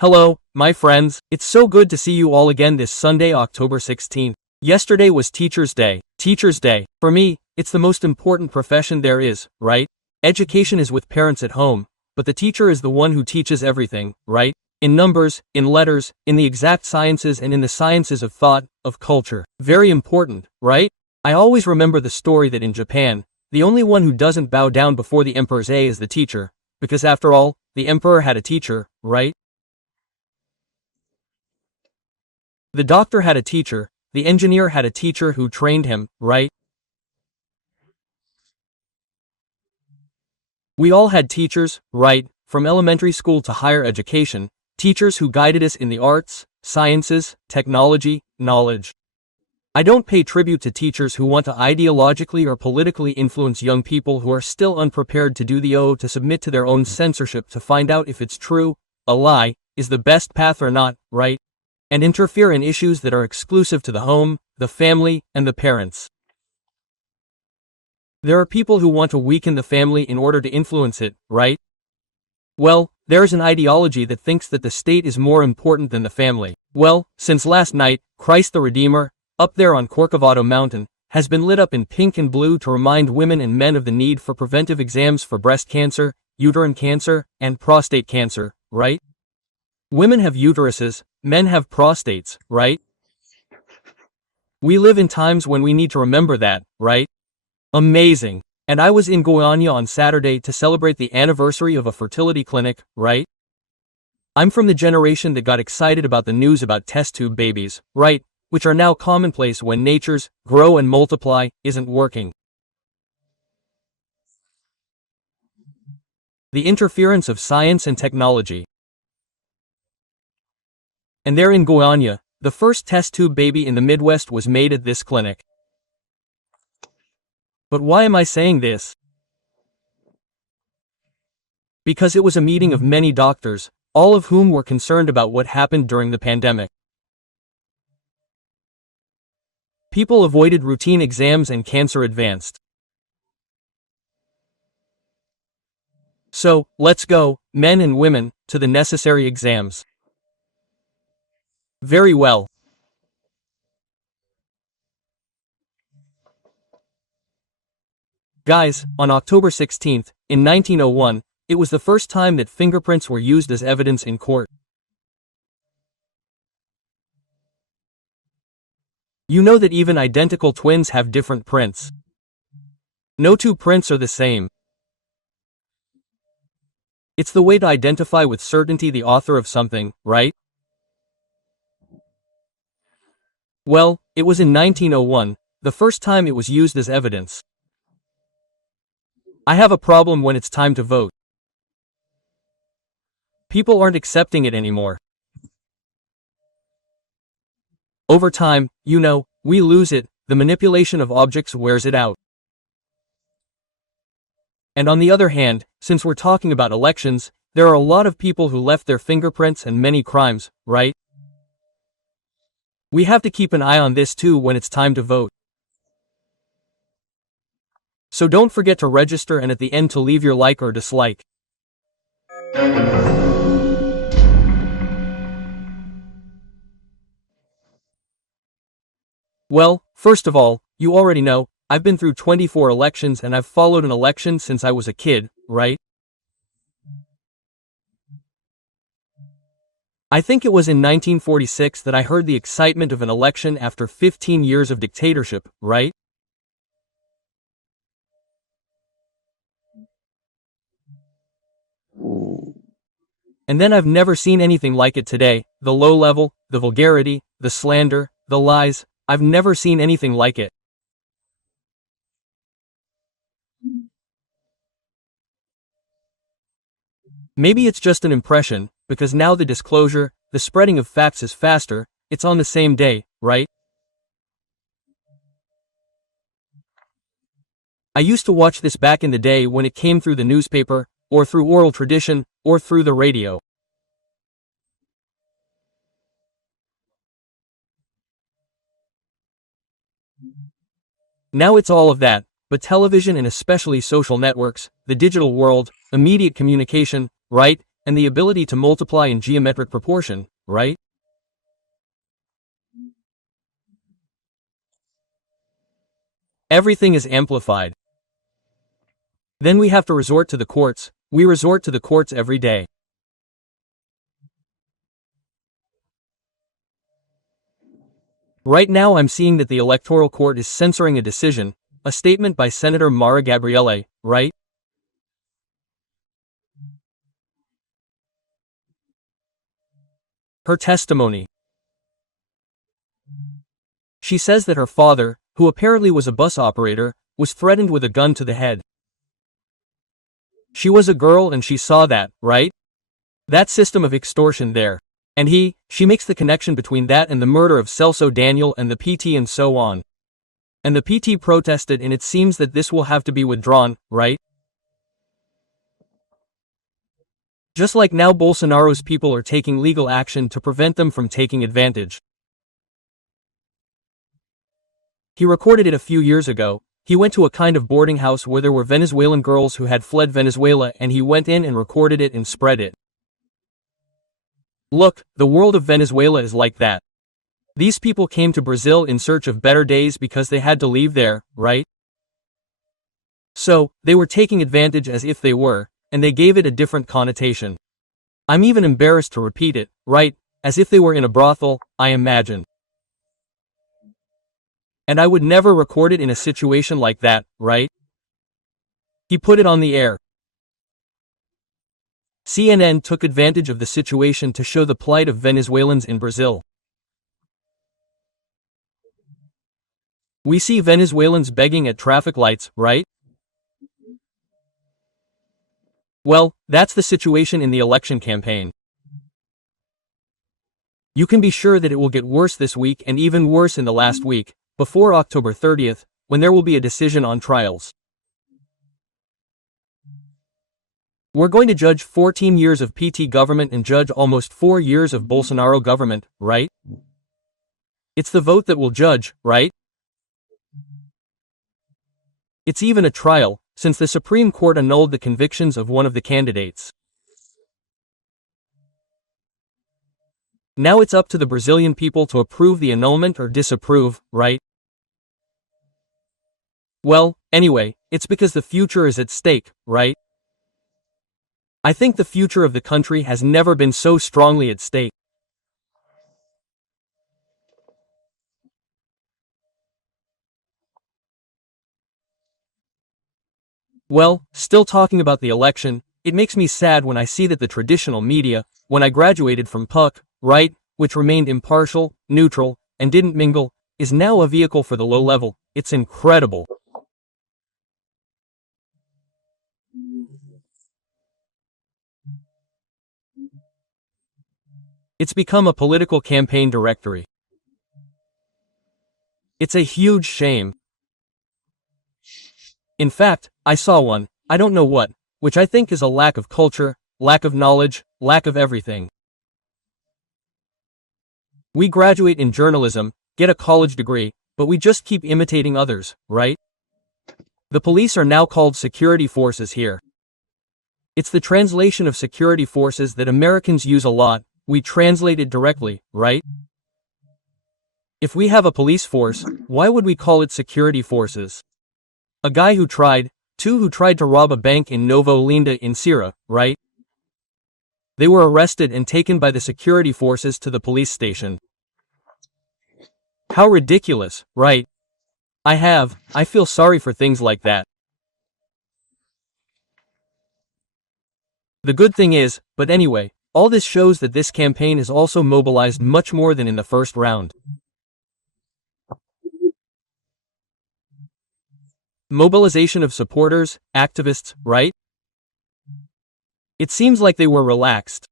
Hello, my friends. It's so good to see you all again this Sunday, October 16th. Yesterday was Teacher's Day. Teacher's Day. For me, it's the most important profession there is, right? Education is with parents at home, but the teacher is the one who teaches everything, right? In numbers, in letters, in the exact sciences and in the sciences of thought, of culture. Very important, right? I always remember the story that in Japan, the only one who doesn't bow down before the emperor's A is the teacher, because after all, the emperor had a teacher, right? The doctor had a teacher, the engineer had a teacher who trained him, right? We all had teachers, right, from elementary school to higher education, teachers who guided us in the arts, sciences, technology, knowledge. I don't pay tribute to teachers who want to ideologically or politically influence young people who are still unprepared to do the O to submit to their own censorship to find out if it's true, a lie, is the best path or not, right? And interfere in issues that are exclusive to the home, the family, and the parents. There are people who want to weaken the family in order to influence it, right? Well, there's an ideology that thinks that the state is more important than the family. Well, since last night, Christ the Redeemer, up there on Corcovado Mountain, has been lit up in pink and blue to remind women and men of the need for preventive exams for breast cancer, uterine cancer, and prostate cancer, right? Women have uteruses, men have prostates, right? We live in times when we need to remember that, right? Amazing. And I was in Goiânia on Saturday to celebrate the anniversary of a fertility clinic, right? I'm from the generation that got excited about the news about test tube babies, right, which are now commonplace when nature's grow and multiply isn't working. The interference of science and technology. And there in Goiânia, the first test tube baby in the Midwest was made at this clinic. But why am I saying this? Because it was a meeting of many doctors, all of whom were concerned about what happened during the pandemic. People avoided routine exams and cancer advanced. So, let's go, men and women, to the necessary exams. Very well. Guys, on October 16th, in 1901, it was the first time that fingerprints were used as evidence in court. You know that even identical twins have different prints. No two prints are the same. It's the way to identify with certainty the author of something, right? Well, it was in 1901, the first time it was used as evidence. I have a problem when it's time to vote. People aren't accepting it anymore. Over time, you know, we lose it, the manipulation of objects wears it out. And on the other hand, since we're talking about elections, there are a lot of people who left their fingerprints and many crimes, right? We have to keep an eye on this too when it's time to vote. So don't forget to register and at the end to leave your like or dislike. Well, first of all, you already know, I've been through 24 elections and I've followed an election since I was a kid, right? I think it was in 1946 that I heard the excitement of an election after 15 years of dictatorship, right? And then I've never seen anything like it today, the low level, the vulgarity, the slander, the lies, I've never seen anything like it. Maybe it's just an impression, because now the disclosure, the spreading of facts is faster, it's on the same day, right? I used to watch this back in the day when it came through the newspaper, or through oral tradition, or through the radio. Now it's all of that, but television and especially social networks, the digital world, immediate communication, right? and the ability to multiply in geometric proportion, right? Everything is amplified. Then we have to resort to the courts. We resort to the courts every day. Right now I'm seeing that the Electoral Court is censoring a decision, a statement by Senator Mara Gabrielle, right? Her testimony. She says that her father, who apparently was a bus operator, was threatened with a gun to the head. She was a girl and she saw that, right? That system of extortion there. And she makes the connection between that and the murder of Celso Daniel and the PT and so on. And the PT protested and it seems that this will have to be withdrawn, right? Just like now Bolsonaro's people are taking legal action to prevent them from taking advantage. He recorded it a few years ago. He went to a kind of boarding house where there were Venezuelan girls who had fled Venezuela and he went in and recorded it and spread it. Look, the world of Venezuela is like that. These people came to Brazil in search of better days because they had to leave there, right? So, they were taking advantage as if they were, and they gave it a different connotation. I'm even embarrassed to repeat it, right? As if they were in a brothel, I imagine. And I would never record it in a situation like that, right? He put it on the air. CNN took advantage of the situation to show the plight of Venezuelans in Brazil. We see Venezuelans begging at traffic lights, right? Well, that's the situation in the election campaign. You can be sure that it will get worse this week and even worse in the last week, before October 30th, when there will be a decision on trials. We're going to judge 14 years of PT government and judge almost 4 years of Bolsonaro government, right? It's the vote that will judge, right? It's even a trial, since the Supreme Court annulled the convictions of one of the candidates. Now it's up to the Brazilian people to approve the annulment or disapprove, right? Well, anyway, it's because the future is at stake, right? I think the future of the country has never been so strongly at stake. Well, still talking about the election, it makes me sad when I see that the traditional media, when I graduated from PUC, right, which remained impartial, neutral, and didn't mingle, is now a vehicle for the low level. It's incredible. It's become a political campaign directory. It's a huge shame. In fact, I saw one, I don't know what, which I think is a lack of culture, lack of knowledge, lack of everything. We graduate in journalism, get a college degree, but we just keep imitating others, right? The police are now called security forces here. It's the translation of security forces that Americans use a lot. We translate it directly, right? If we have a police force, why would we call it security forces? A guy who tried to rob a bank in Novo Olinda in Ceará, right? They were arrested and taken by the security forces to the police station. How ridiculous, right? I feel sorry for things like that. The good thing is, but anyway, all this shows that this campaign is also mobilized much more than in the first round. Mobilization of supporters, activists, right? It seems like they were relaxed.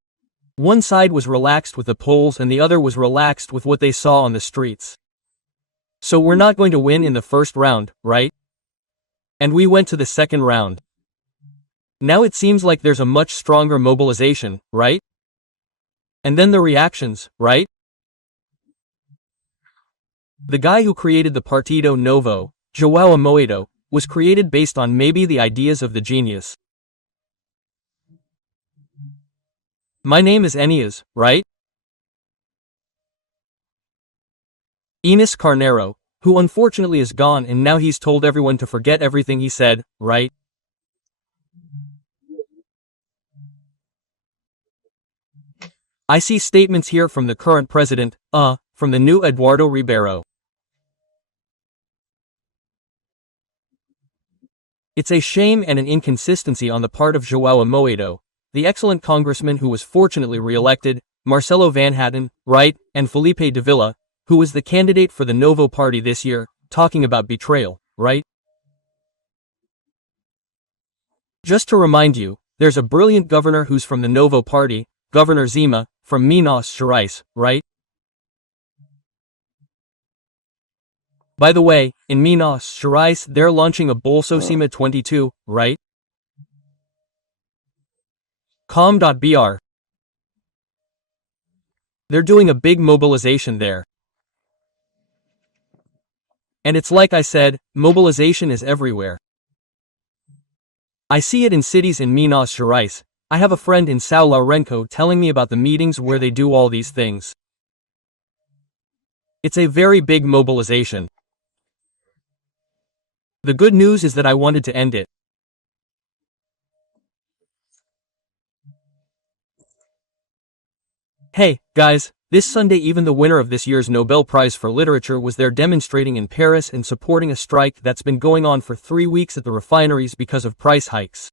One side was relaxed with the polls and the other was relaxed with what they saw on the streets. So we're not going to win in the first round, right? And we went to the second round. Now it seems like there's a much stronger mobilization, right? And then the reactions, right? The guy who created the Partido Novo, João Amoedo, was created based on maybe the ideas of the genius. My name is Años, right? Enos Carnero, who unfortunately is gone and now he's told everyone to forget everything he said, right? I see statements here from the current president, from the new Eduardo Ribeiro. It's a shame and an inconsistency on the part of João Amoedo, the excellent congressman who was fortunately re-elected, Marcelo Van Hatten, right, and Felipe Davila, who was the candidate for the Novo Party this year, talking about betrayal, right? Just to remind you, there's a brilliant governor who's from the Novo Party, Governor Zima, from Minas Gerais, right? By the way, in Minas Gerais they're launching a Bolso Cima 22, right? Com.br. They're doing a big mobilization there. And it's like I said, mobilization is everywhere. I see it in cities in Minas Gerais. I have a friend in São Lourenço telling me about the meetings where they do all these things. It's a very big mobilization. The good news is that I wanted to end it. Hey, guys, this Sunday even the winner of this year's Nobel Prize for Literature was there demonstrating in Paris and supporting a strike that's been going on for 3 weeks at the refineries because of price hikes.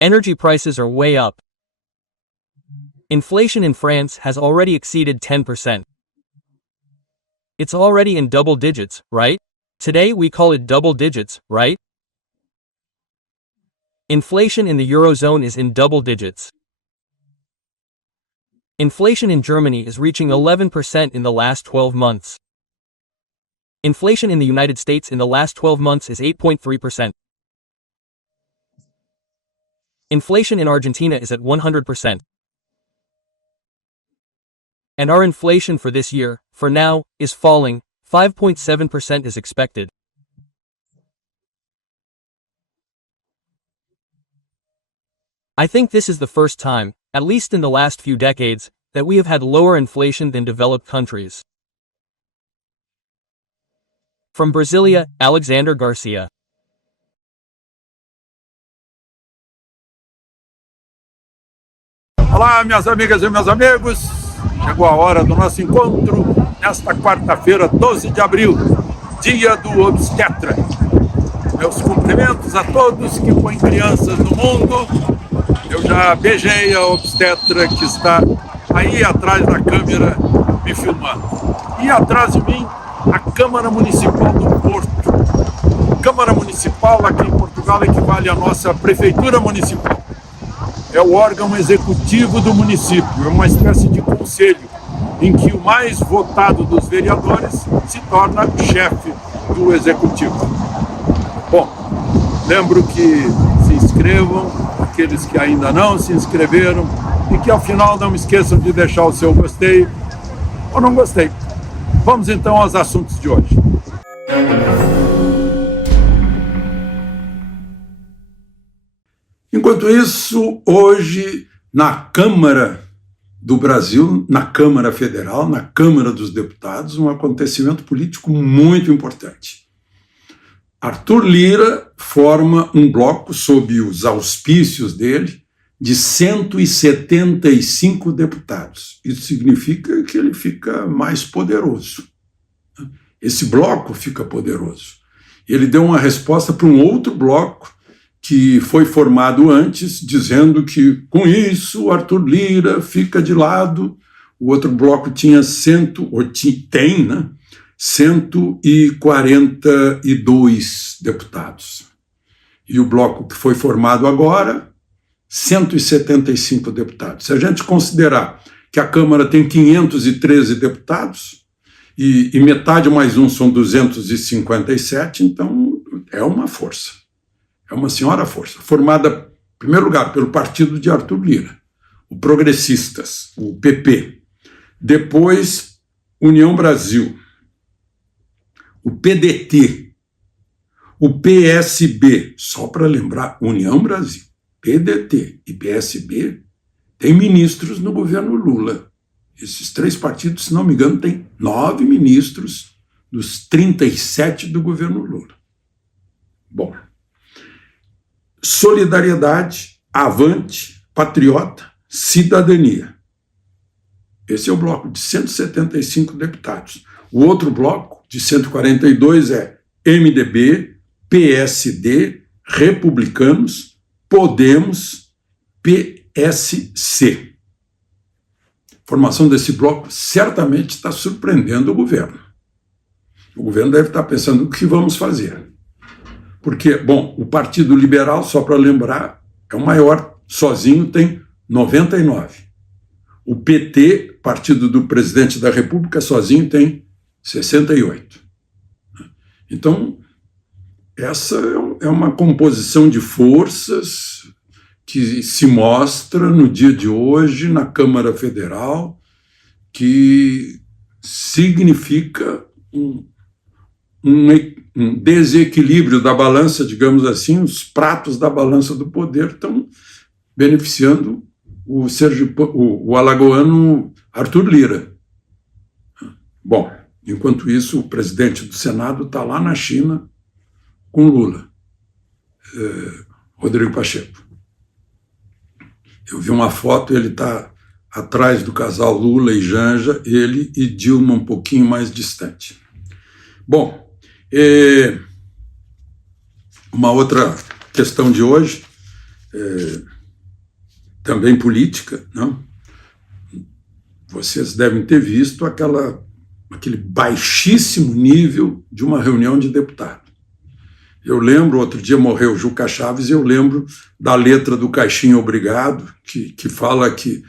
Energy prices are way up. Inflation in France has already exceeded 10%. It's already in double digits, right? Today we call it double digits, right? Inflation in the Eurozone is in double digits. Inflation in Germany is reaching 11% in the last 12 months. Inflation in the United States in the last 12 months is 8.3%. Inflation in Argentina is at 100%. And our inflation for this year, for now, is falling. 5.7% is expected. I think this is the first time, at least in the last few decades, that we have had lower inflation than developed countries. From Brasilia, Alexander Garcia. Olá, minhas amigas e meus amigos. Chegou a hora do nosso encontro nesta quarta-feira, 12 de abril, dia do obstetra. Meus cumprimentos a todos que põem crianças no mundo. Eu já beijei a obstetra que está aí atrás da câmera me filmando. E atrás de mim, a Câmara Municipal do Porto. Câmara Municipal aqui em Portugal equivale à nossa Prefeitura Municipal. É o órgão executivo do município, é uma espécie de conselho em que o mais votado dos vereadores se torna chefe do executivo. Bom, lembro que se inscrevam, aqueles que ainda não se inscreveram, e que ao final não esqueçam de deixar o seu gostei ou não gostei. Vamos então aos assuntos de hoje. Enquanto isso, hoje, na Câmara do Brasil, na Câmara Federal, na Câmara dos Deputados, um acontecimento político muito importante. Arthur Lira forma um bloco, sob os auspícios dele, de 175 deputados. Isso significa que ele fica mais poderoso. Esse bloco fica poderoso. Ele deu uma resposta para um outro bloco que foi formado antes, dizendo que, com isso, Arthur Lira fica de lado. O outro bloco tinha tem, né, 142 deputados. E o bloco que foi formado agora, 175 deputados. Se a gente considerar que a Câmara tem 513 deputados, e metade mais um são 257, então é uma força. É uma senhora força, formada, em primeiro lugar, pelo partido de Arthur Lira, o Progressistas, o PP. Depois, União Brasil, o PDT, O PSB, só para lembrar, União Brasil, PDT e PSB, tem ministros no governo Lula. Esses três partidos, se não me engano, têm 9 ministros dos 37 do governo Lula. Bom, Solidariedade, Avante, Patriota, Cidadania. Esse é o bloco de 175 deputados. O outro bloco, de 142, é MDB, PSD, Republicanos, Podemos, PSC. A formação desse bloco certamente está surpreendendo o governo. O governo deve estar pensando o que vamos fazer. Porque, bom, o Partido Liberal, só para lembrar, é o maior, sozinho tem 99. O PT, Partido do Presidente da República, sozinho tem 68. Então, essa é uma composição de forças que se mostra no dia de hoje na Câmara Federal, que significa um desequilíbrio da balança, digamos assim, os pratos da balança do poder estão beneficiando o alagoano Arthur Lira. Bom, enquanto isso, o presidente do Senado está lá na China com Lula, Rodrigo Pacheco. Eu vi uma foto, ele está atrás do casal Lula e Janja, ele e Dilma um pouquinho mais distante. Bom, uma outra questão de hoje, também política, não? Vocês devem ter visto aquele baixíssimo nível de uma reunião de deputado. Eu lembro, outro dia morreu o Juca Chaves, eu lembro da letra do Caixinha Obrigado, que fala que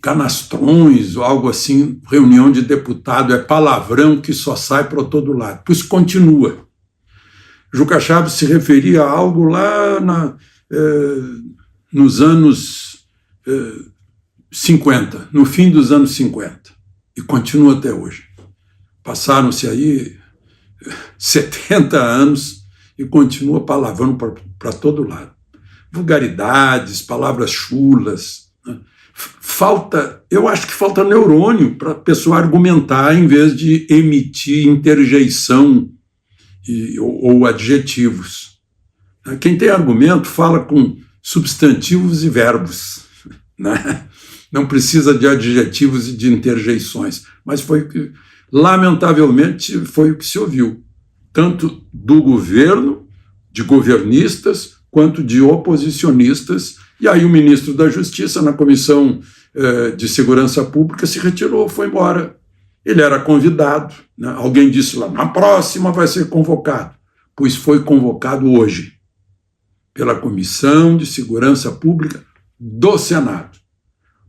canastrões ou algo assim, reunião de deputado, é palavrão que só sai para todo lado. Pois continua. Juca Chaves se referia a algo lá nos anos 50, no fim dos anos 50, e continua até hoje. Passaram-se aí 70 anos e continua palavrão para todo lado. Vulgaridades, palavras chulas, né? Eu acho que falta neurônio para a pessoa argumentar em vez de emitir interjeição ou adjetivos. Quem tem argumento fala com substantivos e verbos, né? Não precisa de adjetivos e de interjeições, mas lamentavelmente foi o que se ouviu, tanto do governo, de governistas, quanto de oposicionistas. E aí o ministro da Justiça, na Comissão de Segurança Pública, se retirou, foi embora. Ele era convidado, né? Alguém disse lá, na próxima vai ser convocado, pois foi convocado hoje pela Comissão de Segurança Pública do Senado,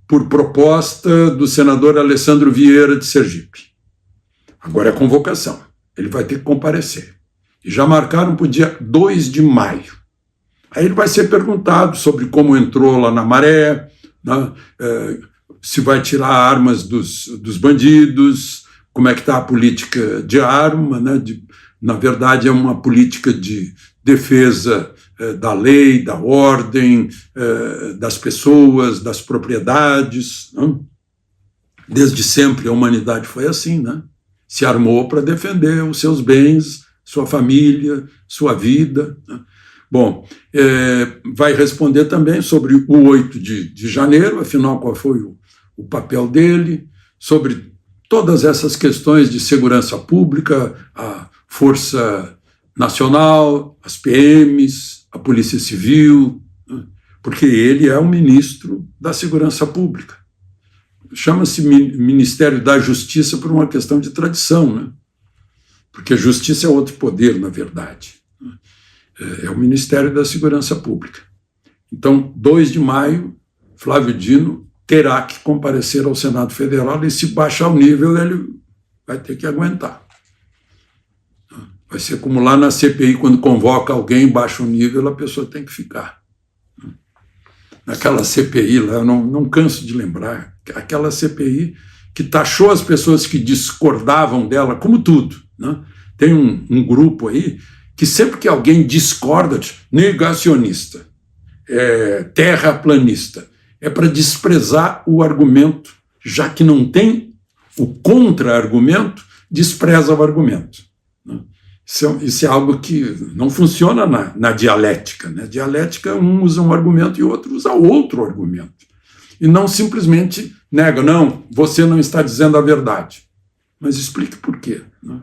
por proposta do senador Alessandro Vieira de Sergipe. Agora é convocação, ele vai ter que comparecer. E já marcaram para o dia 2 de maio. Aí ele vai ser perguntado sobre como entrou lá na Maré, né? Se vai tirar armas dos bandidos, como é que está a política de arma, né? Na verdade, é uma política de defesa da lei, da ordem, das pessoas, das propriedades. Né? Desde sempre a humanidade foi assim, né? Se armou para defender os seus bens, sua família, sua vida. Né? Bom, vai responder também sobre o 8 de janeiro, afinal, qual foi o papel dele, sobre todas essas questões de segurança pública, a Força Nacional, as PMs, a Polícia Civil, né? Porque ele é o ministro da Segurança Pública. Chama-se Ministério da Justiça por uma questão de tradição, né? Porque a justiça é outro poder, na verdade. É o Ministério da Segurança Pública. Então, 2 de maio, Flávio Dino terá que comparecer ao Senado Federal e, se baixar o nível, ele vai ter que aguentar. Vai ser como lá na CPI, quando convoca alguém, baixa o nível, a pessoa tem que ficar. Naquela CPI lá, eu não canso de lembrar, aquela CPI que taxou as pessoas que discordavam dela como tudo, né? Tem um grupo aí que sempre que alguém discorda, negacionista, terraplanista, é para desprezar o argumento, já que não tem o contra-argumento, despreza o argumento. Isso é algo que não funciona na dialética. Né? Dialética, um usa um argumento e o outro usa outro argumento. E não simplesmente nega, não, você não está dizendo a verdade. Mas explique por quê. Né?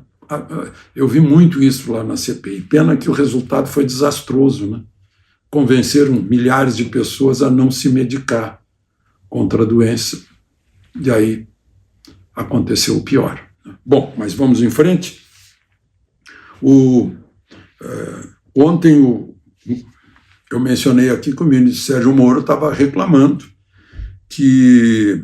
Eu vi muito isso lá na CPI. Pena que o resultado foi desastroso. Né? Convenceram milhares de pessoas a não se medicar contra a doença. E aí aconteceu o pior. Bom, mas vamos em frente. Ontem eu mencionei aqui que o ministro Sérgio Moro estava reclamando que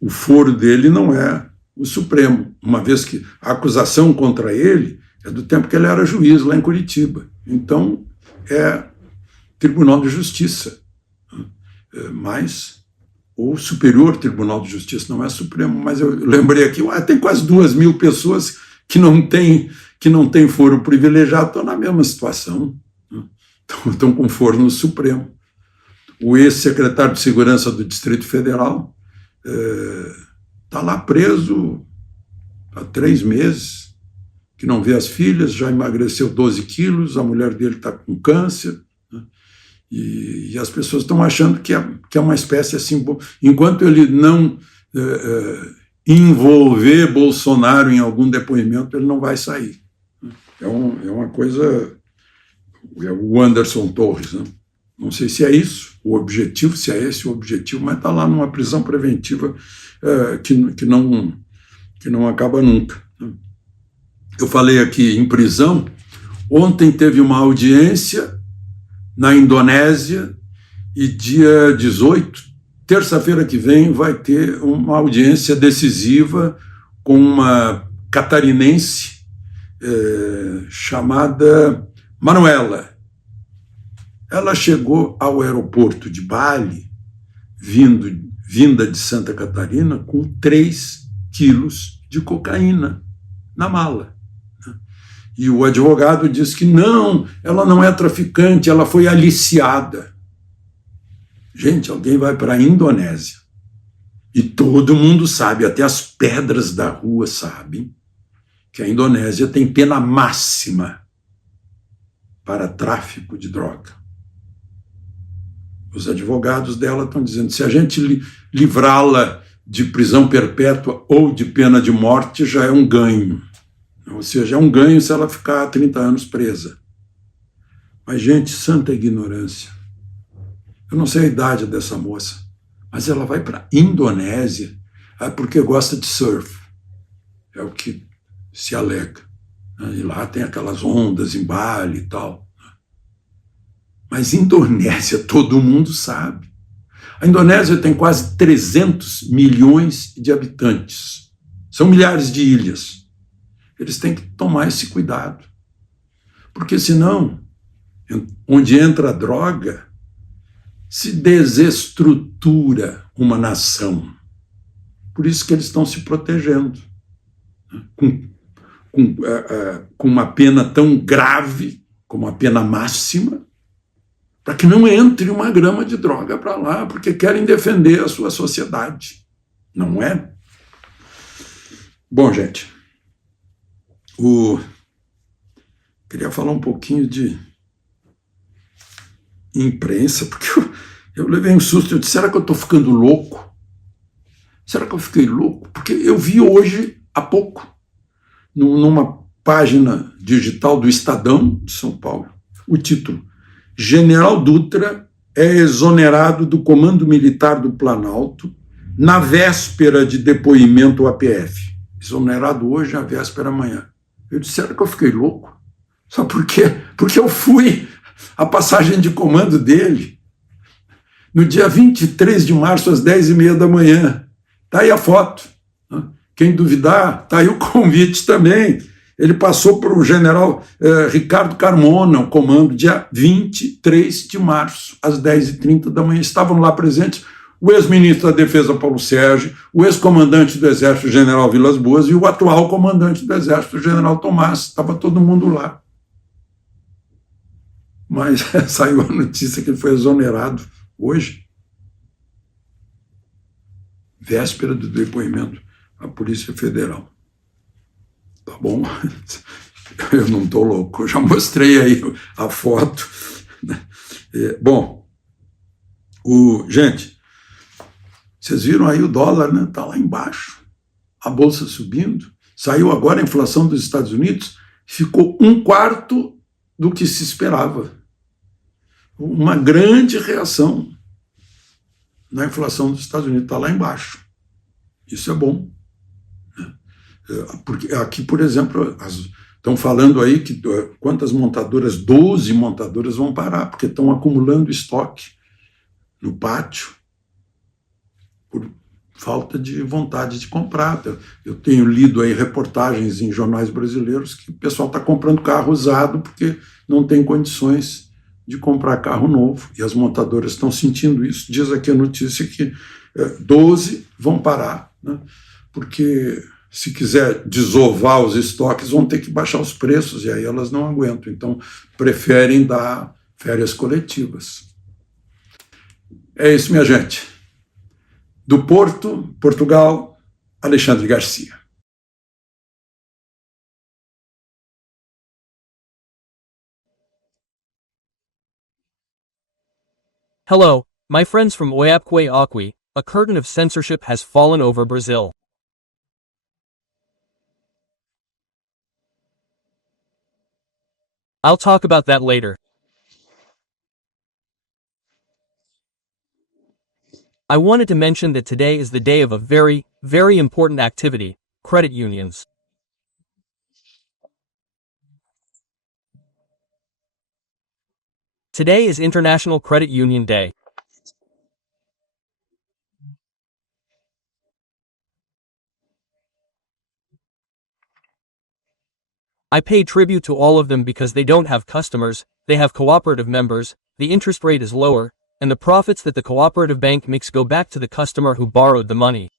o foro dele não é o Supremo, uma vez que a acusação contra ele é do tempo que ele era juiz lá em Curitiba. Então, é Tribunal de Justiça, mas o Superior Tribunal de Justiça, não é Supremo, mas eu lembrei aqui, tem quase 2.000 pessoas que não tem foro privilegiado, estão na mesma situação, né? Estão com foro no Supremo. O ex-secretário de Segurança do Distrito Federal está lá preso há 3 meses, que não vê as filhas, já emagreceu 12 quilos, a mulher dele está com câncer, né? E as pessoas estão achando que é uma espécie assim, enquanto ele não envolver Bolsonaro em algum depoimento, ele não vai sair. É uma coisa... É o Anderson Torres, né? Não sei se é isso o objetivo, se é esse o objetivo, mas está lá numa prisão preventiva que não acaba nunca. Eu falei aqui em prisão. Ontem teve uma audiência na Indonésia e dia 18, terça-feira que vem, vai ter uma audiência decisiva com uma catarinense chamada Manuela. Ela chegou ao aeroporto de Bali, vinda de Santa Catarina, com 3 quilos de cocaína na mala. E o advogado disse que não, ela não é traficante, ela foi aliciada. Gente, alguém vai para a Indonésia e todo mundo sabe, até as pedras da rua sabem, que a Indonésia tem pena máxima para tráfico de droga. Os advogados dela estão dizendo, se a gente livrá-la de prisão perpétua ou de pena de morte, já é um ganho. Ou seja, é um ganho se ela ficar 30 anos presa. Mas, gente, santa ignorância. Eu não sei a idade dessa moça, mas ela vai para a Indonésia porque gosta de surf. É o que se alega. E lá tem aquelas ondas em Bali e tal. Mas Indonésia, todo mundo sabe. A Indonésia tem quase 300 milhões de habitantes. São milhares de ilhas. Eles têm que tomar esse cuidado. Porque senão, onde entra a droga, se desestrutura uma nação. Por isso que eles estão se protegendo. Com uma pena tão grave, como a pena máxima, para que não entre uma grama de droga para lá, porque querem defender a sua sociedade. Não é? Bom, gente, queria falar um pouquinho de imprensa, porque eu levei um susto. Eu disse, será que eu estou ficando louco? Será que eu fiquei louco? Porque eu vi hoje, há pouco, numa página digital do Estadão de São Paulo, o título: General Dutra é exonerado do Comando Militar do Planalto na véspera de depoimento ao APF. Exonerado hoje, a véspera amanhã. Eu disse, será que eu fiquei louco? Sabe por quê? Porque eu fui a passagem de comando dele no dia 23 de março, às 10h30 da manhã. Está aí a foto. Quem duvidar, está aí o convite também. Ele passou para o general Ricardo Carmona, o comando, dia 23 de março, às 10h30 da manhã. Estavam lá presentes o ex-ministro da Defesa Paulo Sérgio, o ex-comandante do Exército General Vilas Boas e o atual comandante do Exército General Tomás. Estava todo mundo lá. Mas saiu a notícia que ele foi exonerado hoje, véspera do depoimento à Polícia Federal. Tá bom? Eu não estou louco, eu já mostrei aí a foto. Bom, gente, vocês viram aí o dólar, né? Está lá embaixo, a bolsa subindo. Saiu agora a inflação dos Estados Unidos, ficou 1/4 do que se esperava. Uma grande reação na inflação dos Estados Unidos, está lá embaixo. Isso é bom. Porque aqui, por exemplo, estão falando aí que quantas montadoras, 12 montadoras vão parar, porque estão acumulando estoque no pátio por falta de vontade de comprar. Eu tenho lido aí reportagens em jornais brasileiros que o pessoal está comprando carro usado porque não tem condições de comprar carro novo, e as montadoras estão sentindo isso. Diz aqui a notícia que 12 vão parar, né? Porque se quiser desovar os estoques, vão ter que baixar os preços, e aí elas não aguentam. Então, preferem dar férias coletivas. É isso, minha gente. Do Porto, Portugal, Alexandre Garcia. Hello, my friends from Oiapque Aqui, a curtain of censorship has fallen over Brazil. I'll talk about that later. I wanted to mention that today is the day of a very, very important activity, credit unions. Today is International Credit Union Day. I pay tribute to all of them because they don't have customers, they have cooperative members, the interest rate is lower, and the profits that the cooperative bank makes go back to the customer who borrowed the money.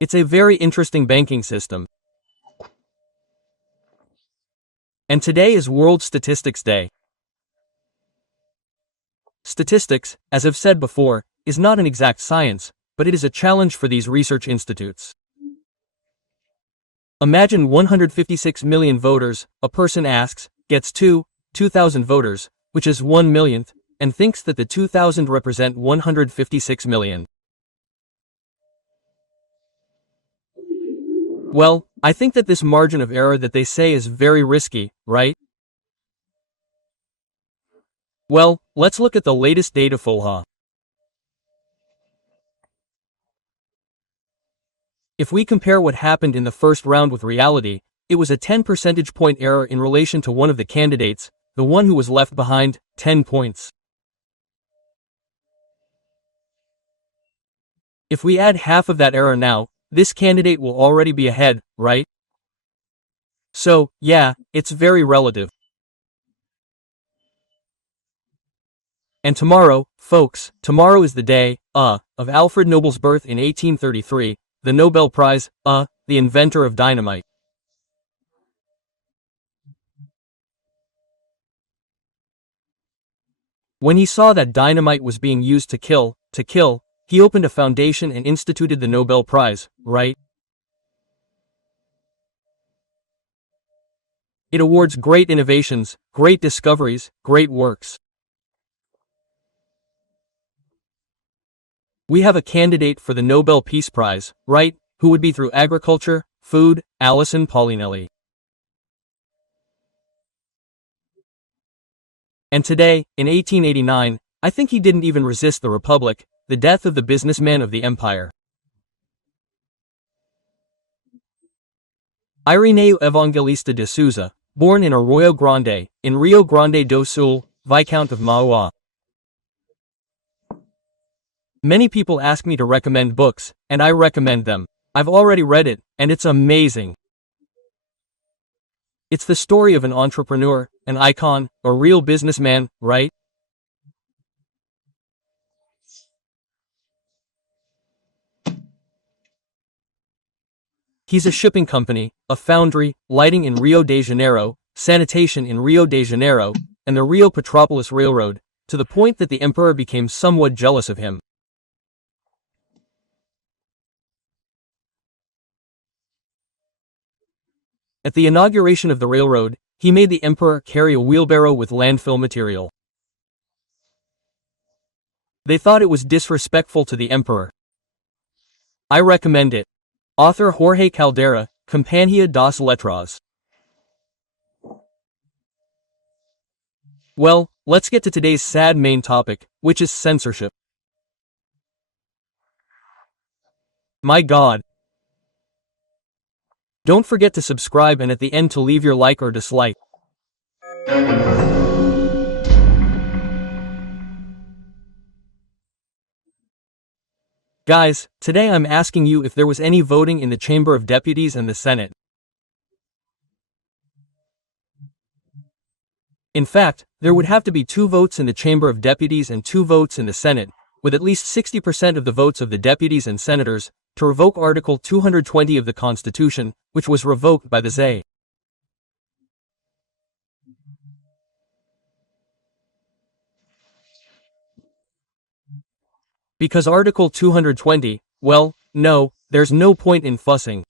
It's a very interesting banking system. And today is World Statistics Day. Statistics, as I've said before, is not an exact science, but it is a challenge for these research institutes. Imagine 156 million voters, a person asks, gets 2,000 voters, which is 1 millionth, and thinks that the 2,000 represent 156 million. Well, I think that this margin of error that they say is very risky, right? Well, let's look at the latest data FOLHA. If we compare what happened in the first round with reality, it was a 10 percentage point error in relation to one of the candidates, the one who was left behind, 10 points. If we add half of that error now, this candidate will already be ahead, right? So, yeah, it's very relative. And tomorrow, folks, tomorrow is the day, of Alfred Nobel's birth in 1833, the Nobel Prize, the inventor of dynamite. When he saw that dynamite was being used to kill, he opened a foundation and instituted the Nobel Prize, right? It awards great innovations, great discoveries, great works. We have a candidate for the Nobel Peace Prize, right, who would be through agriculture, food, Alison Paulinelli. And today, in 1889, I think he didn't even resist the Republic, the death of the businessman of the empire. Irineu Evangelista de Souza, born in Arroyo Grande, in Rio Grande do Sul, Viscount of Mauá. Many people ask me to recommend books, and I recommend them. I've already read it, and it's amazing. It's the story of an entrepreneur, an icon, a real businessman, right? He's a shipping company, a foundry, lighting in Rio de Janeiro, sanitation in Rio de Janeiro, and the Rio Petropolis Railroad, to the point that the emperor became somewhat jealous of him. At the inauguration of the railroad, he made the emperor carry a wheelbarrow with landfill material. They thought it was disrespectful to the emperor. I recommend it. Author Jorge Caldera, Compañía das Letras. Well, let's get to today's sad main topic, which is censorship. My God. Don't forget to subscribe and at the end to leave your like or dislike. Guys, today I'm asking you if there was any voting in the Chamber of Deputies and the Senate. In fact, there would have to be 2 votes in the Chamber of Deputies and 2 votes in the Senate, with at least 60% of the votes of the deputies and senators, to revoke Article 220 of the Constitution, which was revoked by the ZE. Because Article 220, well, no, there's no point in fussing.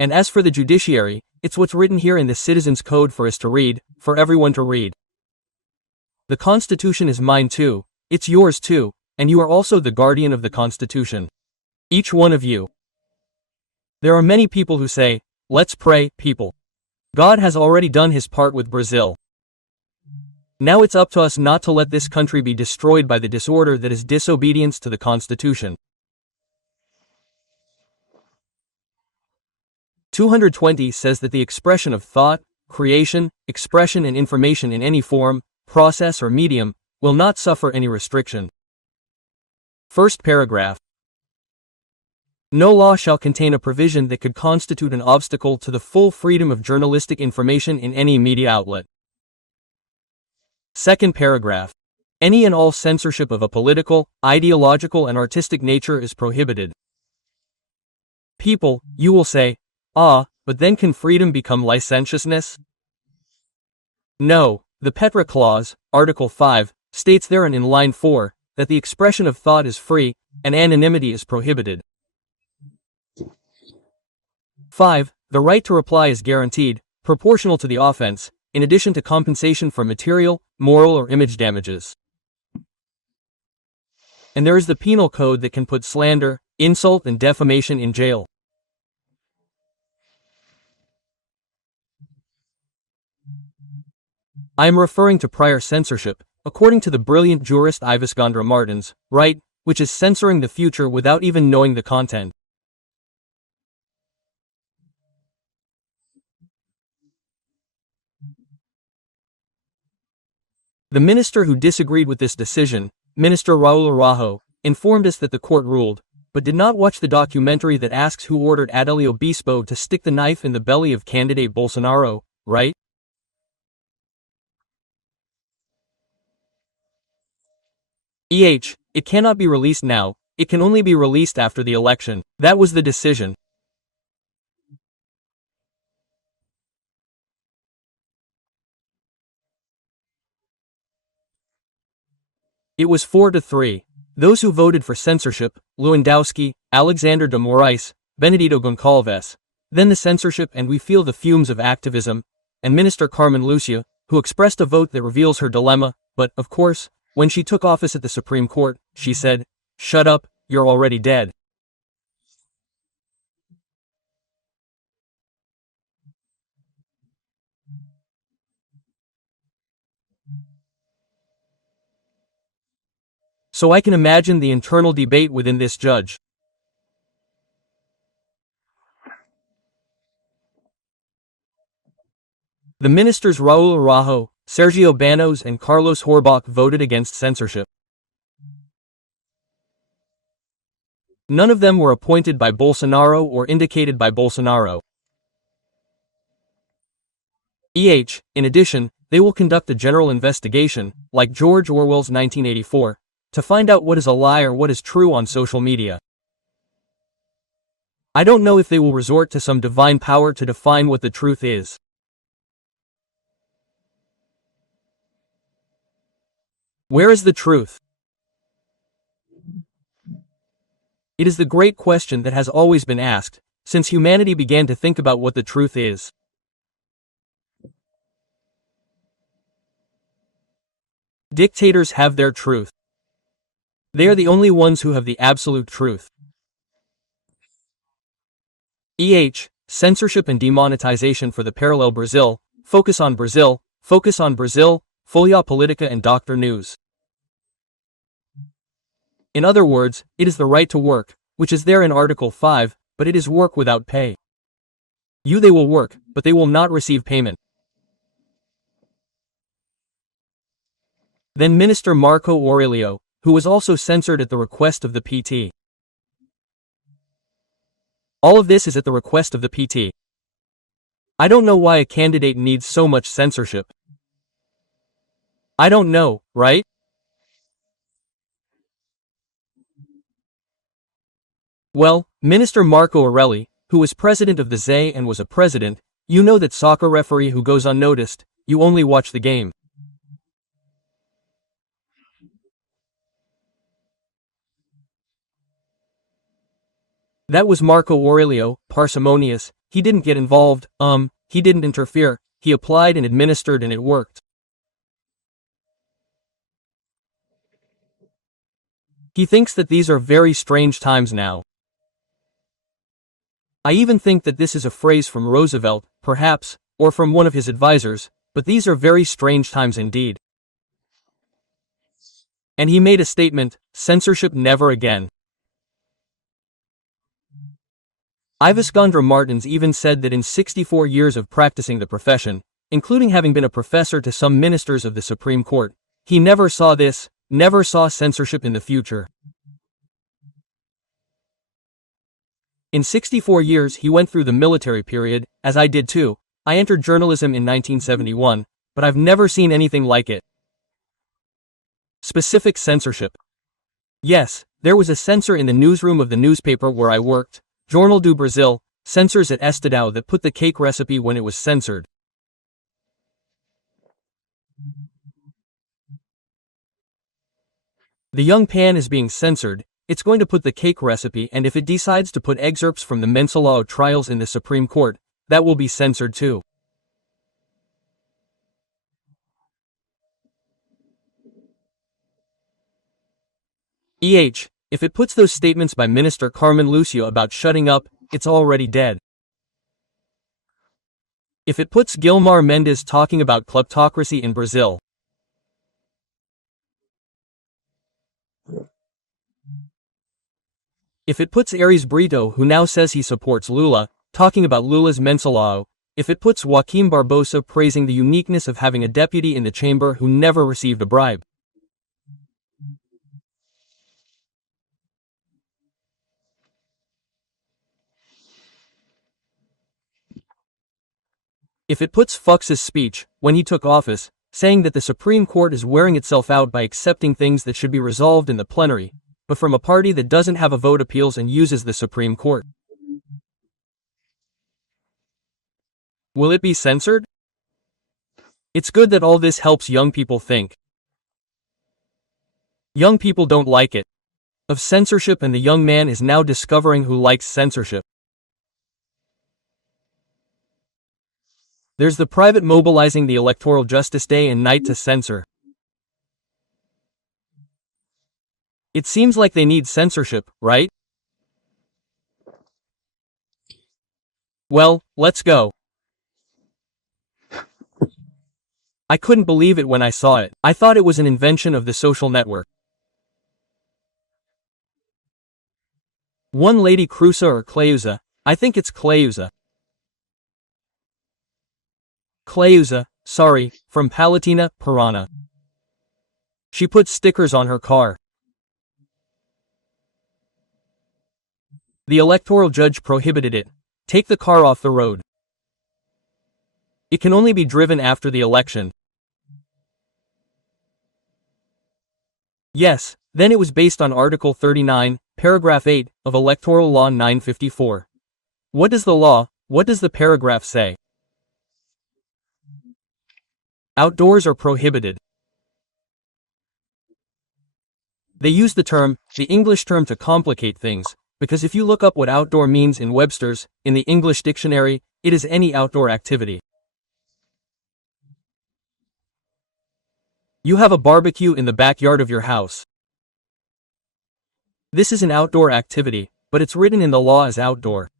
And as for the judiciary, it's what's written here in the Citizens Code for us to read, for everyone to read. The Constitution is mine too, it's yours too, and you are also the guardian of the Constitution. Each one of you. There are many people who say, let's pray, people. God has already done his part with Brazil. Now it's up to us not to let this country be destroyed by the disorder that is disobedience to the Constitution. 220 says that the expression of thought, creation, expression and information in any form, process or medium, will not suffer any restriction. First paragraph. No law shall contain a provision that could constitute an obstacle to the full freedom of journalistic information in any media outlet. Second paragraph. Any and all censorship of a political, ideological and artistic nature is prohibited. People, you will say, but then can freedom become licentiousness? No, the Petra Clause, Article 5, states therein in line 4, that the expression of thought is free, and anonymity is prohibited. 5. The right to reply is guaranteed, proportional to the offense, in addition to compensation for material, moral or image damages. And there is the penal code that can put slander, insult and defamation in jail. I am referring to prior censorship, according to the brilliant jurist Ivescandra Martins, right, which is censoring the future without even knowing the content. The minister who disagreed with this decision, Minister Raul Araujo, informed us that the court ruled, but did not watch the documentary that asks who ordered Adelio Bispo to stick the knife in the belly of candidate Bolsonaro, right? It cannot be released now, it can only be released after the election. That was the decision. It was 4-3. Those who voted for censorship, Lewandowski, Alexander de Moraes, Benedito Goncalves, then the censorship and we feel the fumes of activism, and Minister Carmen Lucia, who expressed a vote that reveals her dilemma, but, of course, when she took office at the Supreme Court, she said, "Shut up, you're already dead." So I can imagine the internal debate within this judge. The ministers Raul Araujo, Sergio Banos and Carlos Horbach voted against censorship. None of them were appointed by Bolsonaro or indicated by Bolsonaro. In addition, they will conduct a general investigation, like George Orwell's 1984, to find out what is a lie or what is true on social media. I don't know if they will resort to some divine power to define what the truth is. Where is the truth? It is the great question that has always been asked, since humanity began to think about what the truth is. Dictators have their truth. They are the only ones who have the absolute truth. Censorship and demonetization for the parallel Brazil, focus on Brazil, Folha Politica and Dr. News. In other words, it is the right to work, which is there in Article 5, but it is work without pay. They will work, but they will not receive payment. Then Minister Marco Aurelio, who was also censored at the request of the PT. All of this is at the request of the PT. I don't know why a candidate needs so much censorship. I don't know, right? Well, Minister Marco Aurelio, who was president of the ZE and was a president, you know that soccer referee who goes unnoticed, you only watch the game. That was Marco Aurelio, parsimonious, he didn't get involved, he didn't interfere, he applied and administered and it worked. He thinks that these are very strange times now. I even think that this is a phrase from Roosevelt, perhaps, or from one of his advisors, but these are very strange times indeed. And he made a statement, censorship never again. Ivescandra Martins even said that in 64 years of practicing the profession, including having been a professor to some ministers of the Supreme Court, he never saw this, never saw censorship in the future. In 64 years he went through the military period, as I did too. I entered journalism in 1971, but I've never seen anything like it. Specific censorship. Yes, there was a censor in the newsroom of the newspaper where I worked, Jornal do Brasil, censors at Estadão that put the cake recipe when it was censored. The young pan is being censored, it's going to put the cake recipe, and if it decides to put excerpts from the Mensalão trials in the Supreme Court, that will be censored too. If it puts those statements by Minister Carmen Lucio about shutting up, it's already dead. If it puts Gilmar Mendes talking about kleptocracy in Brazil. If it puts Aires Brito, who now says he supports Lula, talking about Lula's Mensalão. If it puts Joaquim Barbosa praising the uniqueness of having a deputy in the chamber who never received a bribe. If it puts Fuchs's speech, when he took office, saying that the Supreme Court is wearing itself out by accepting things that should be resolved in the plenary, but from a party that doesn't have a vote appeals and uses the Supreme Court. Will it be censored? It's good that all this helps young people think. Young people don't like it. Of censorship, and the young man is now discovering who likes censorship. There's the private mobilizing the electoral justice day and night to censor. It seems like they need censorship, right? Well, let's go. I couldn't believe it when I saw it. I thought it was an invention of the social network. One lady Cruza or Cleusa, I think it's Cleusa. Cleusa, sorry, from Palatina, Parana. She put stickers on her car. The electoral judge prohibited it. Take the car off the road. It can only be driven after the election. Yes, then it was based on Article 39, Paragraph 8, of Electoral Law 954. What does the paragraph say? Outdoors are prohibited. They use the English term to complicate things, because if you look up what outdoor means in Webster's, in the English dictionary, it is any outdoor activity. You have a barbecue in the backyard of your house. This is an outdoor activity, but it's written in the law as outdoor.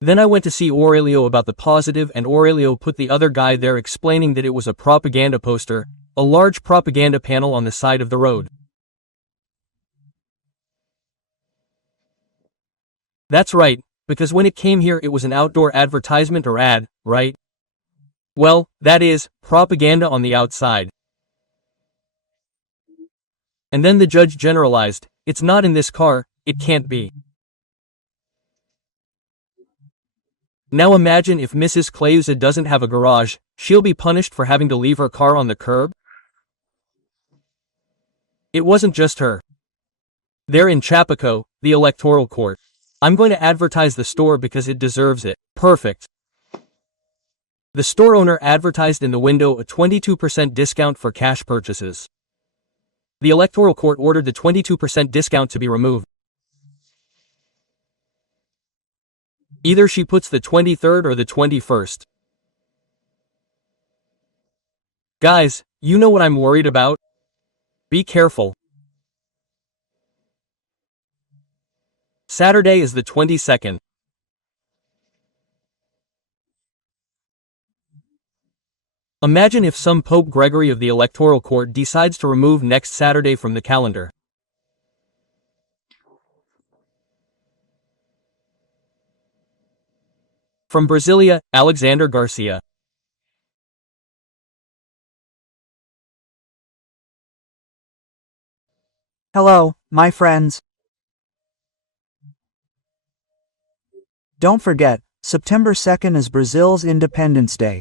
Then I went to see Aurelio about the positive, and Aurelio put the other guy there explaining that it was a propaganda poster, a large propaganda panel on the side of the road. That's right, because when it came here it was an outdoor advertisement or ad, right? Well, that is, propaganda on the outside. And then the judge generalized, it's not in this car, it can't be. Now imagine if Mrs. Cleusa doesn't have a garage, she'll be punished for having to leave her car on the curb? It wasn't just her. There in Chapico, the electoral court. I'm going to advertise the store because it deserves it. Perfect. The store owner advertised in the window a 22% discount for cash purchases. The electoral court ordered the 22% discount to be removed. Either she puts the 23rd or the 21st. Guys, you know what I'm worried about? Be careful. Saturday is the 22nd. Imagine if some Pope Gregory of the Electoral Court decides to remove next Saturday from the calendar. From Brasilia, Alexander Garcia. Hello, my friends. Don't forget, September 2nd is Brazil's Independence Day.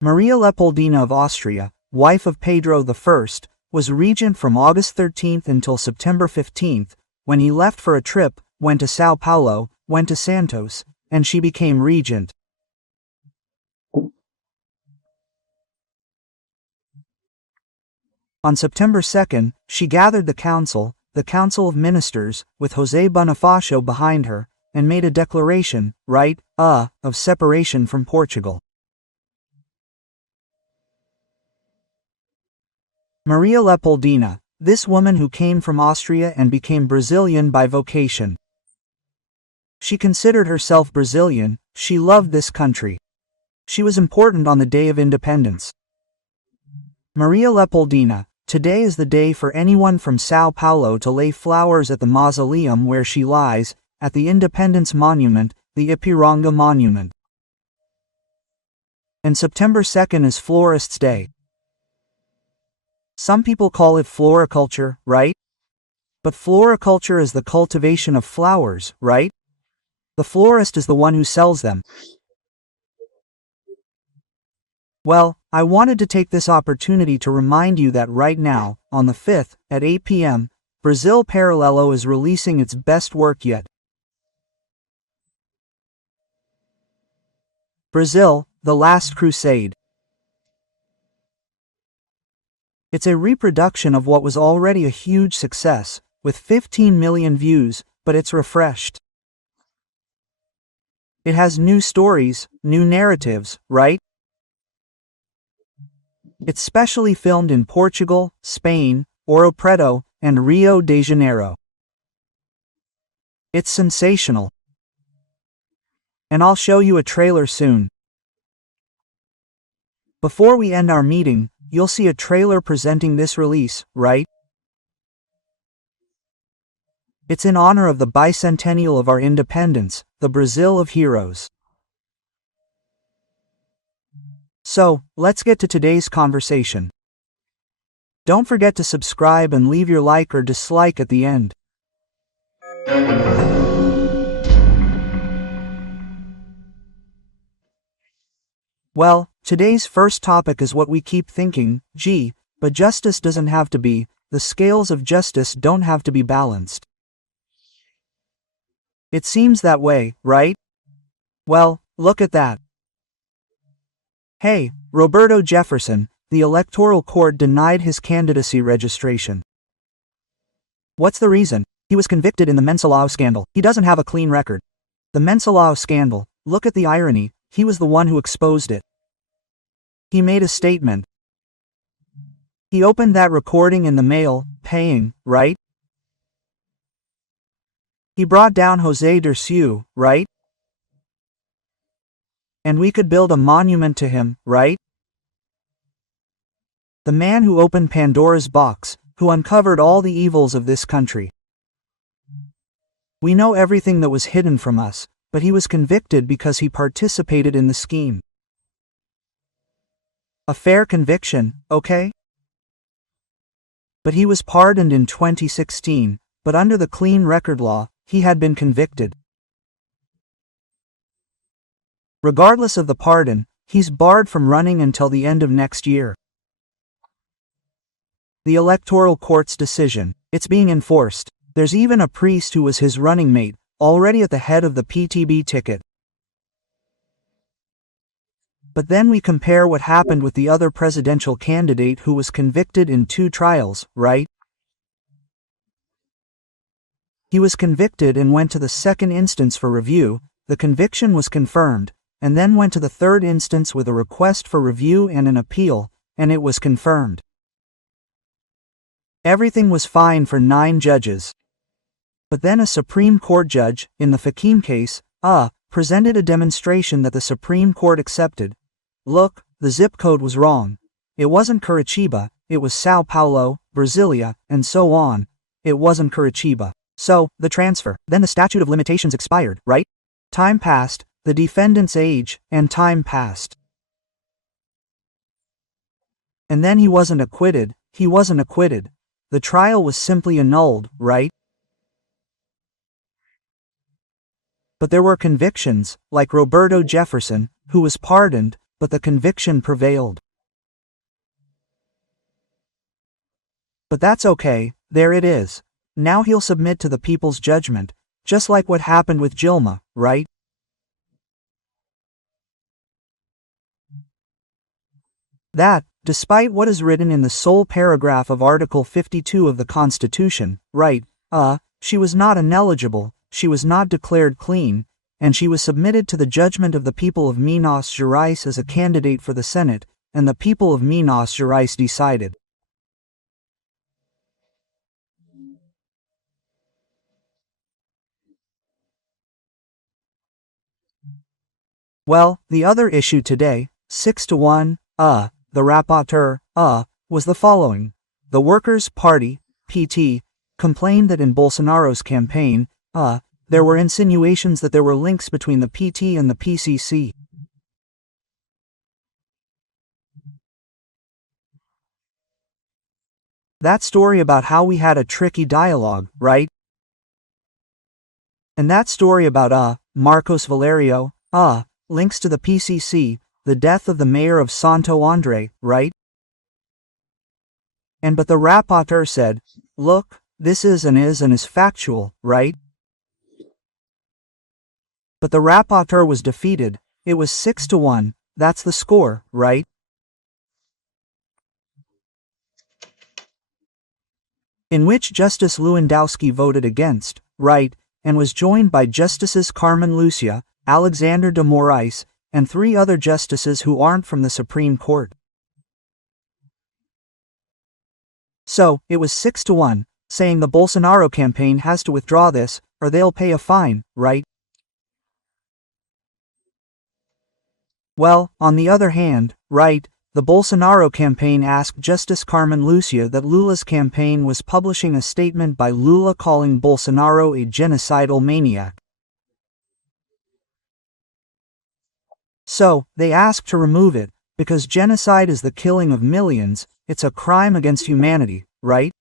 Maria Leopoldina of Austria, wife of Pedro I, was regent from August 13th until September 15th, when he left for a trip, went to São Paulo, went to Santos, and she became regent. On September 2nd, she gathered the Council of Ministers, with José Bonifacio behind her, and made a declaration, of separation from Portugal. Maria Leopoldina, this woman who came from Austria and became Brazilian by vocation. She considered herself Brazilian, she loved this country. She was important on the day of independence. Maria Leopoldina, today is the day for anyone from São Paulo to lay flowers at the mausoleum where she lies, at the Independence Monument, the Ipiranga Monument. And September 2nd is Florist's Day. Some people call it floriculture, right? But floriculture is the cultivation of flowers, right? The florist is the one who sells them. Well, I wanted to take this opportunity to remind you that right now, on the 5th, at 8 p.m., Brazil Paralelo is releasing its best work yet. Brazil, The Last Crusade. It's a reproduction of what was already a huge success, with 15 million views, but it's refreshed. It has new stories, new narratives, right? It's specially filmed in Portugal, Spain, Ouro Preto, and Rio de Janeiro. It's sensational. And I'll show you a trailer soon. Before we end our meeting, you'll see a trailer presenting this release, right? It's in honor of the bicentennial of our independence, the Brazil of heroes. So, let's get to today's conversation. Don't forget to subscribe and leave your like or dislike at the end. Well, today's first topic is what we keep thinking, gee, but justice doesn't have to be, the scales of justice don't have to be balanced. It seems that way, right? Well, look at that. Hey, Roberto Jefferson, the Electoral Court denied his candidacy registration. What's the reason? He was convicted in the Mensalao scandal. He doesn't have a clean record. The Mensalao scandal, look at the irony, he was the one who exposed it. He made a statement. He opened that recording in the mail, paying, right? He brought down José Dirceu, right? And we could build a monument to him, right? The man who opened Pandora's box, who uncovered all the evils of this country. We know everything that was hidden from us, but he was convicted because he participated in the scheme. A fair conviction, okay? But he was pardoned in 2016, but under the clean record law, he had been convicted. Regardless of the pardon, he's barred from running until the end of next year. The Electoral Court's decision, it's being enforced. There's even a priest who was his running mate, already at the head of the PTB ticket. But then we compare what happened with the other presidential candidate who was convicted in 2 trials, right? He was convicted and went to the 2nd instance for review, the conviction was confirmed, and then went to the 3rd instance with a request for review and an appeal, and it was confirmed. Everything was fine for 9 judges. But then a Supreme Court judge, in the Fakim case, presented a demonstration that the Supreme Court accepted. Look, the zip code was wrong. It wasn't Curitiba, it was Sao Paulo, Brasilia, and so on. It wasn't Curitiba. So, the transfer. Then the statute of limitations expired, right? Time passed, the defendant's age, and time passed. And then he wasn't acquitted. The trial was simply annulled, right? But there were convictions, like Roberto Jefferson, who was pardoned, but the conviction prevailed. But that's okay, there it is. Now he'll submit to the people's judgment, just like what happened with Dilma, right? That, despite what is written in the sole paragraph of Article 52 of the Constitution, right, she was not ineligible, she was not declared clean, and she was submitted to the judgment of the people of Minas Gerais as a candidate for the Senate, and the people of Minas Gerais decided. Well, the other issue today, 6-1, the rapporteur, was the following. The Workers' Party, PT, complained that in Bolsonaro's campaign, there were insinuations that there were links between the PT and the PCC. That story about how we had a tricky dialogue, right? And that story about, Marcos Valerio, links to the PCC, the death of the mayor of Santo André, right? But the rapporteur said, look, this is factual, right? But the rapporteur was defeated. It was 6-1, that's the score, right? In which Justice Lewandowski voted against, right, and was joined by Justices Carmen Lucia, Alexander de Moraes, and 3 other justices who aren't from the Supreme Court. So, it was 6-1, saying the Bolsonaro campaign has to withdraw this, or they'll pay a fine, right? Well, on the other hand, right, the Bolsonaro campaign asked Justice Carmen Lucia that Lula's campaign was publishing a statement by Lula calling Bolsonaro a genocidal maniac. So, they asked to remove it, Because genocide is the killing of millions, it's a crime against humanity, right?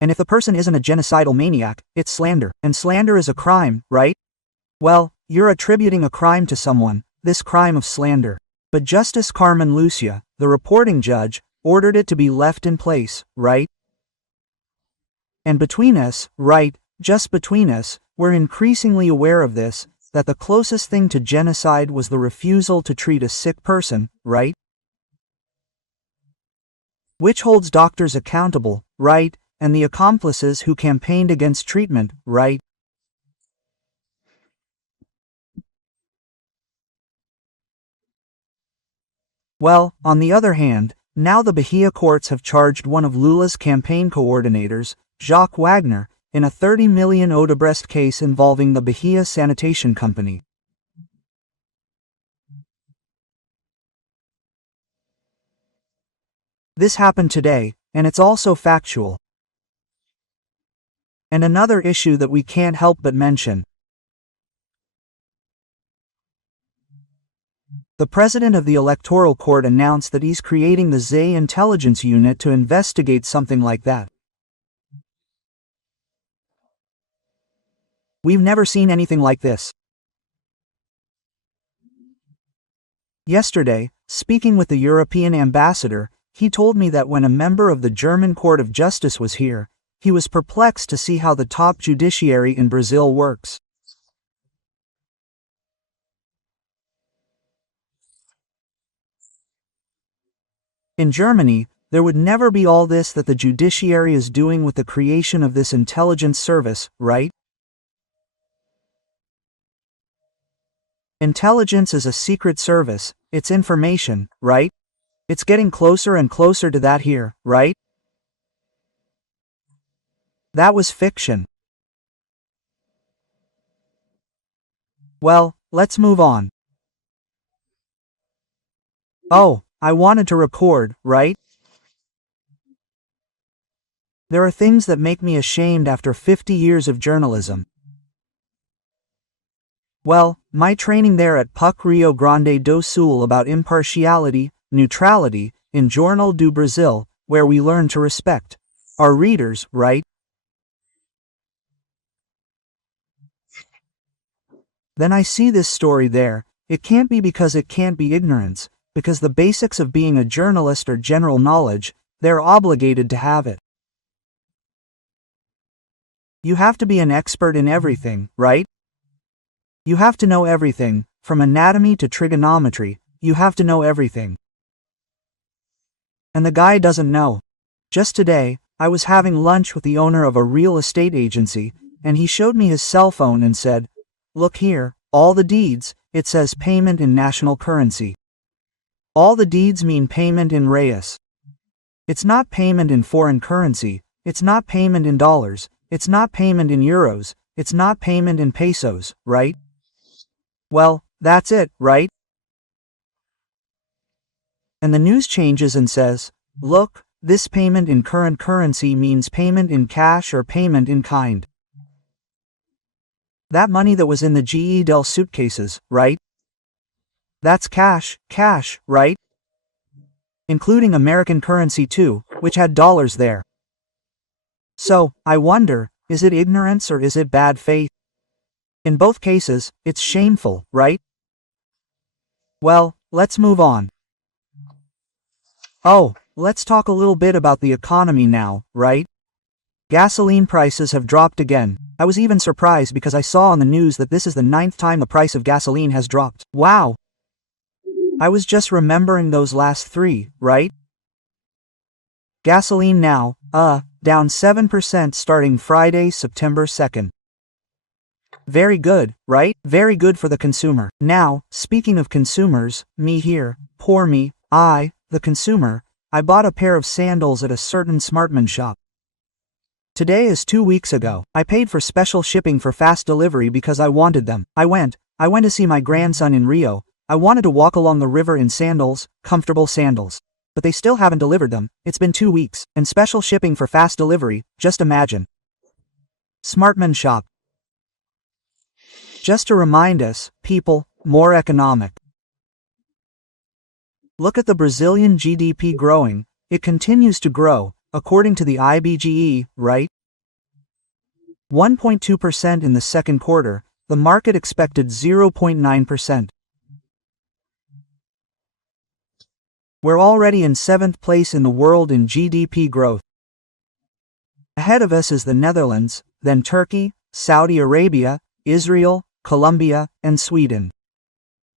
And if the person isn't a genocidal maniac, it's slander, and slander is a crime, right? Well, you're attributing a crime to someone, this crime of slander. But Justice Carmen Lucia, the reporting judge, ordered it to be left in place, right? And between us, right, just between us, we're increasingly aware of this, that the closest thing to genocide was the refusal to treat a sick person, right? Which holds doctors accountable, right, and the accomplices who campaigned against treatment, right? Well, on the other hand, now the Bahia courts have charged one of Lula's campaign coordinators, Jacques Wagner, in a 30 million Odebrecht case involving the Bahia Sanitation Company. This happened today, and it's also factual. And another issue that we can't help but mention. The president of the Electoral Court announced that he's creating the ZE Intelligence Unit to investigate something like that. We've never seen anything like this. Yesterday, speaking with the European ambassador, he told me that when a member of the German Court of Justice was here, he was perplexed to see how the top judiciary in Brazil works. In Germany, there would never be all this that the judiciary is doing with the creation of this intelligence service, right? Intelligence is a secret service, it's information, right? It's getting closer and closer to that here, right? That was fiction. Well, let's move on. Oh, I wanted to record, right? There are things that make me ashamed after 50 years of journalism. Well, my training there at PUC Rio Grande do Sul about impartiality, neutrality, in Jornal do Brasil, where we learn to respect our readers, right? Then I see this story there. It can't be because it can't be ignorance, because the basics of being a journalist are general knowledge, they're obligated to have it. You have to be an expert in everything, right? You have to know everything, from anatomy to trigonometry, you have to know everything. And the guy doesn't know. Just today, I was having lunch with the owner of a real estate agency, and he showed me his cell phone and said, "Look here, all the deeds, it says payment in national currency. All the deeds mean payment in reais. It's not payment in foreign currency, it's not payment in dollars, it's not payment in euros, it's not payment in pesos, right?" Well, that's it, right? And the news changes and says, "Look, this payment in current currency means payment in cash or payment in kind. That money that was in the GE Dell suitcases, right? That's cash, right? Including American currency too, which had dollars there. So, I wonder, is it ignorance or is it bad faith? In both cases, it's shameful, right? Well, let's move on. Oh, let's talk a little bit about the economy now, right? Gasoline prices have dropped again. I was even surprised because I saw on the news that this is the 9th time the price of gasoline has dropped. Wow! I was just remembering those last 3, right? Gasoline now, down 7% starting Friday, September 2nd. Very good, right? Very good for the consumer. Now, speaking of consumers, me here, poor me, I, the consumer, I bought a pair of sandals at a certain Smartman shop. Today is 2 weeks ago. I paid for special shipping for fast delivery because I wanted them. I went to see my grandson in Rio. I wanted to walk along the river in sandals, comfortable sandals. But they still haven't delivered them. It's been 2 weeks. And special shipping for fast delivery, just imagine. Smartman shop. Just to remind us, people, more economic. Look at the Brazilian GDP growing. It continues to grow, according to the IBGE, right? 1.2% in the second quarter, the market expected 0.9%. We're already in 7th place in the world in GDP growth. Ahead of us is the Netherlands, then Turkey, Saudi Arabia, Israel, Colombia, and Sweden.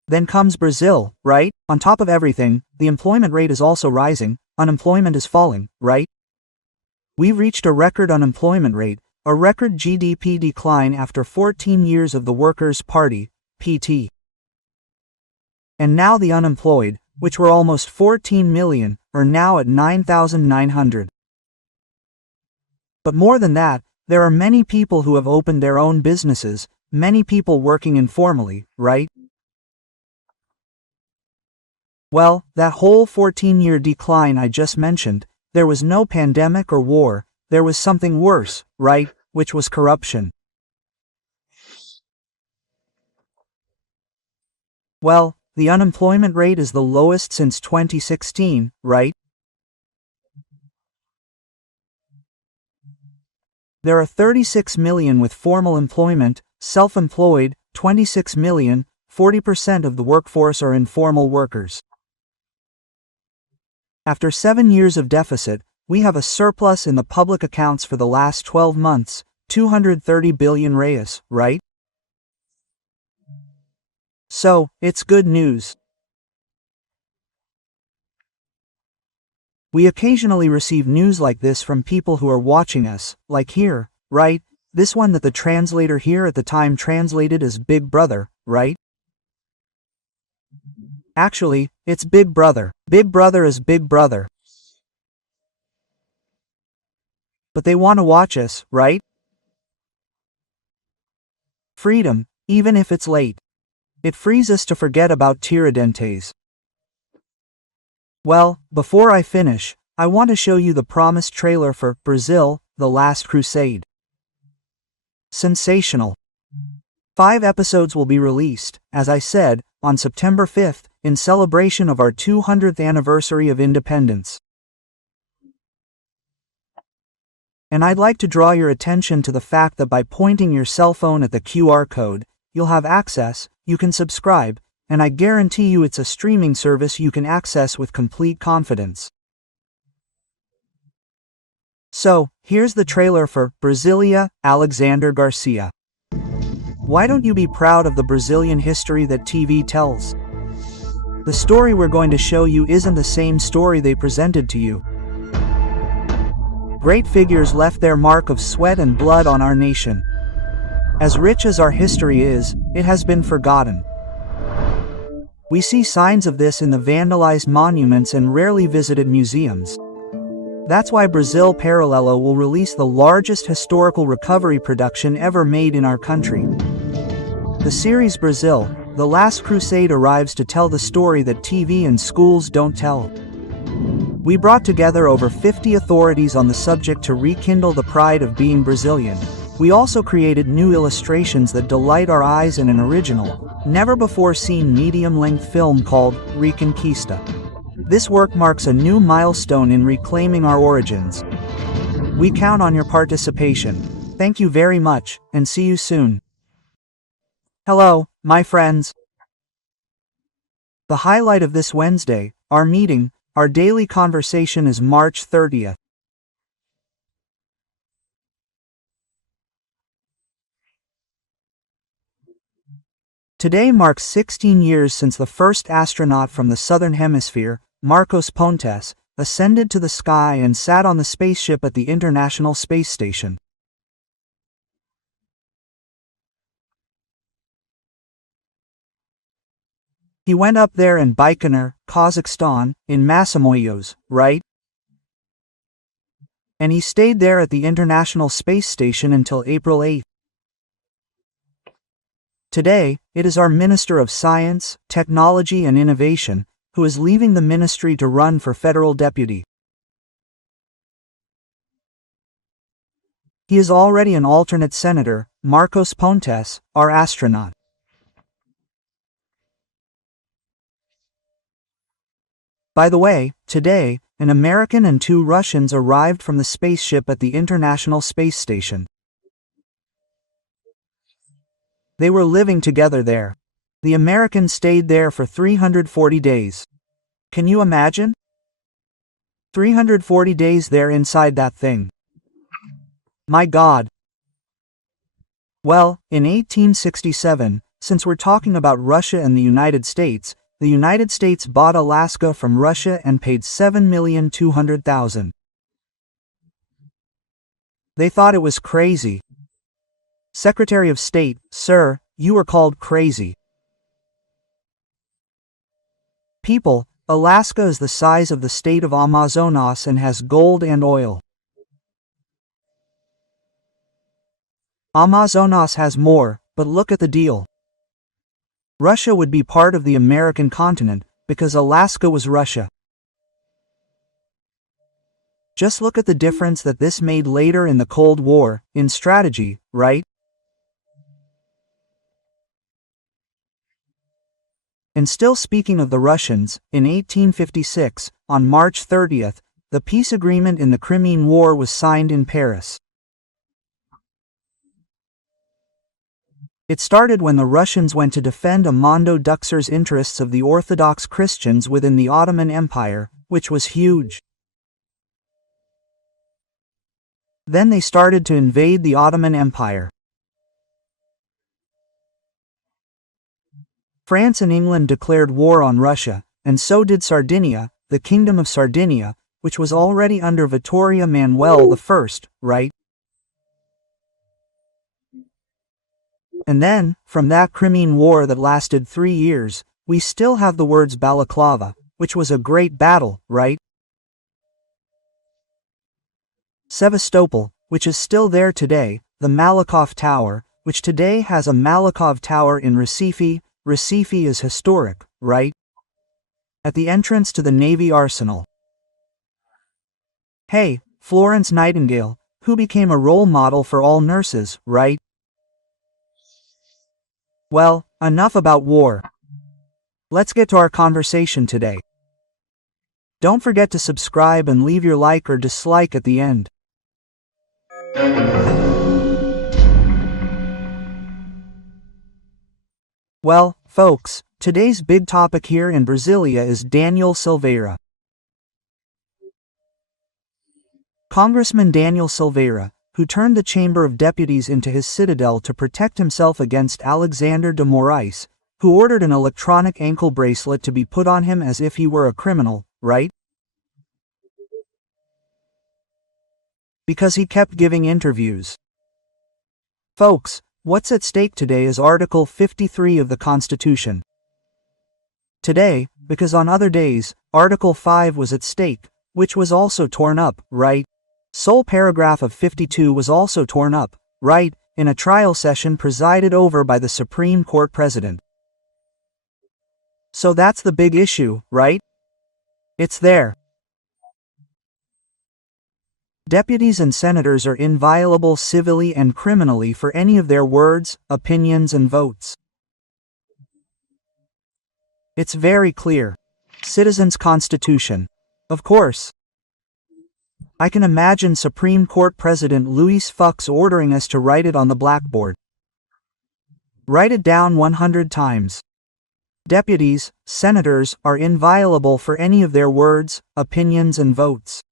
Then comes Brazil, right? On top of everything, the employment rate is also rising, unemployment is falling, right? We've reached a record unemployment rate, a record GDP decline after 14 years of the Workers' Party, PT. And now the unemployed, which were almost 14 million, are now at 9,900. But more than that, there are many people who have opened their own businesses, many people working informally, right? Well, that whole 14-year decline I just mentioned, there was no pandemic or war, there was something worse, right, which was corruption. Well, the unemployment rate is the lowest since 2016, right? There are 36 million with formal employment, self-employed, 26 million, 40% of the workforce are informal workers. After 7 years of deficit, we have a surplus in the public accounts for the last 12 months, 230 billion reais, right? So, it's good news. We occasionally receive news like this from people who are watching us, like here, right? This one that the translator here at the time translated as Big Brother, right? Actually, it's Big Brother. Big Brother is Big Brother. But they want to watch us, right? Freedom, even if it's late. It frees us to forget about Tiradentes. Well, before I finish, I want to show you the promised trailer for Brazil, The Last Crusade. Sensational. 5 episodes will be released, as I said, on September 5th, in celebration of our 200th anniversary of independence. And I'd like to draw your attention to the fact that by pointing your cell phone at the QR code, you'll have access, you can subscribe, and I guarantee you it's a streaming service you can access with complete confidence. So, here's the trailer for Brasilia, Alexander Garcia. Why don't you be proud of the Brazilian history that TV tells? The story we're going to show you isn't the same story they presented to you. Great figures left their mark of sweat and blood on our nation. As rich as our history is, it has been forgotten. We see signs of this in the vandalized monuments and rarely visited museums. That's why Brazil Paralelo will release the largest historical recovery production ever made in our country. The series Brazil, The Last Crusade arrives to tell the story that TV and schools don't tell. We brought together over 50 authorities on the subject to rekindle the pride of being Brazilian. We also created new illustrations that delight our eyes in an original, never-before-seen medium-length film called Reconquista. This work marks a new milestone in reclaiming our origins. We count on your participation. Thank you very much, and see you soon. Hello, my friends. The highlight of this Wednesday, our meeting, our daily conversation is March 30th. Today marks 16 years since the first astronaut from the Southern Hemisphere, Marcos Pontes, ascended to the sky and sat on the spaceship at the International Space Station. He went up there in Baikonur, Kazakhstan, in Massamoyos, right? And he stayed there at the International Space Station until April 8th. Today, it is our Minister of Science, Technology and Innovation, who is leaving the ministry to run for federal deputy. He is already an alternate senator, Marcos Pontes, our astronaut. By the way, today, an American and 2 Russians arrived from the spaceship at the International Space Station. They were living together there. The American stayed there for 340 days. Can you imagine? 340 days there inside that thing. My God. Well, in 1867, since we're talking about Russia and the United States bought Alaska from Russia and paid $7,200,000. They thought it was crazy. Secretary of State, sir, you were called crazy. People, Alaska is the size of the state of Amazonas and has gold and oil. Amazonas has more, but look at the deal. Russia would be part of the American continent, because Alaska was Russia. Just look at the difference that this made later in the Cold War, in strategy, right? And still speaking of the Russians, in 1856, on March 30th, the peace agreement in the Crimean War was signed in Paris. It started when the Russians went to defend Armando Duxer's interests of the Orthodox Christians within the Ottoman Empire, which was huge. Then they started to invade the Ottoman Empire. France and England declared war on Russia, and so did Sardinia, the Kingdom of Sardinia, which was already under Vittorio Emanuele I, right? And then, from that Crimean War that lasted 3 years, we still have the words Balaclava, which was a great battle, right? Sevastopol, which is still there today, the Malakoff Tower, which today has a Malakoff Tower in Recife. Recife is historic, right? At the entrance to the Navy Arsenal. Hey, Florence Nightingale, who became a role model for all nurses, right? Well, enough about war. Let's get to our conversation today. Don't forget to subscribe and leave your like or dislike at the end. Well, folks, today's big topic here in Brasilia is Daniel Silveira. Congressman Daniel Silveira, who turned the Chamber of Deputies into his citadel to protect himself against Alexander de Moraes, who ordered an electronic ankle bracelet to be put on him as if he were a criminal, right? Because he kept giving interviews. Folks, what's at stake today is Article 53 of the Constitution. Today, because on other days, Article 5 was at stake, which was also torn up, right? Sole paragraph of 52 was also torn up, right, in a trial session presided over by the Supreme Court President. So that's the big issue, right? It's there. Deputies and senators are inviolable civilly and criminally for any of their words, opinions and votes. It's very clear. Citizens' Constitution. Of course. I can imagine Supreme Court President Luis Fux ordering us to write it on the blackboard. Write it down 100 times. Deputies, senators, are inviolable for any of their words, opinions and votes.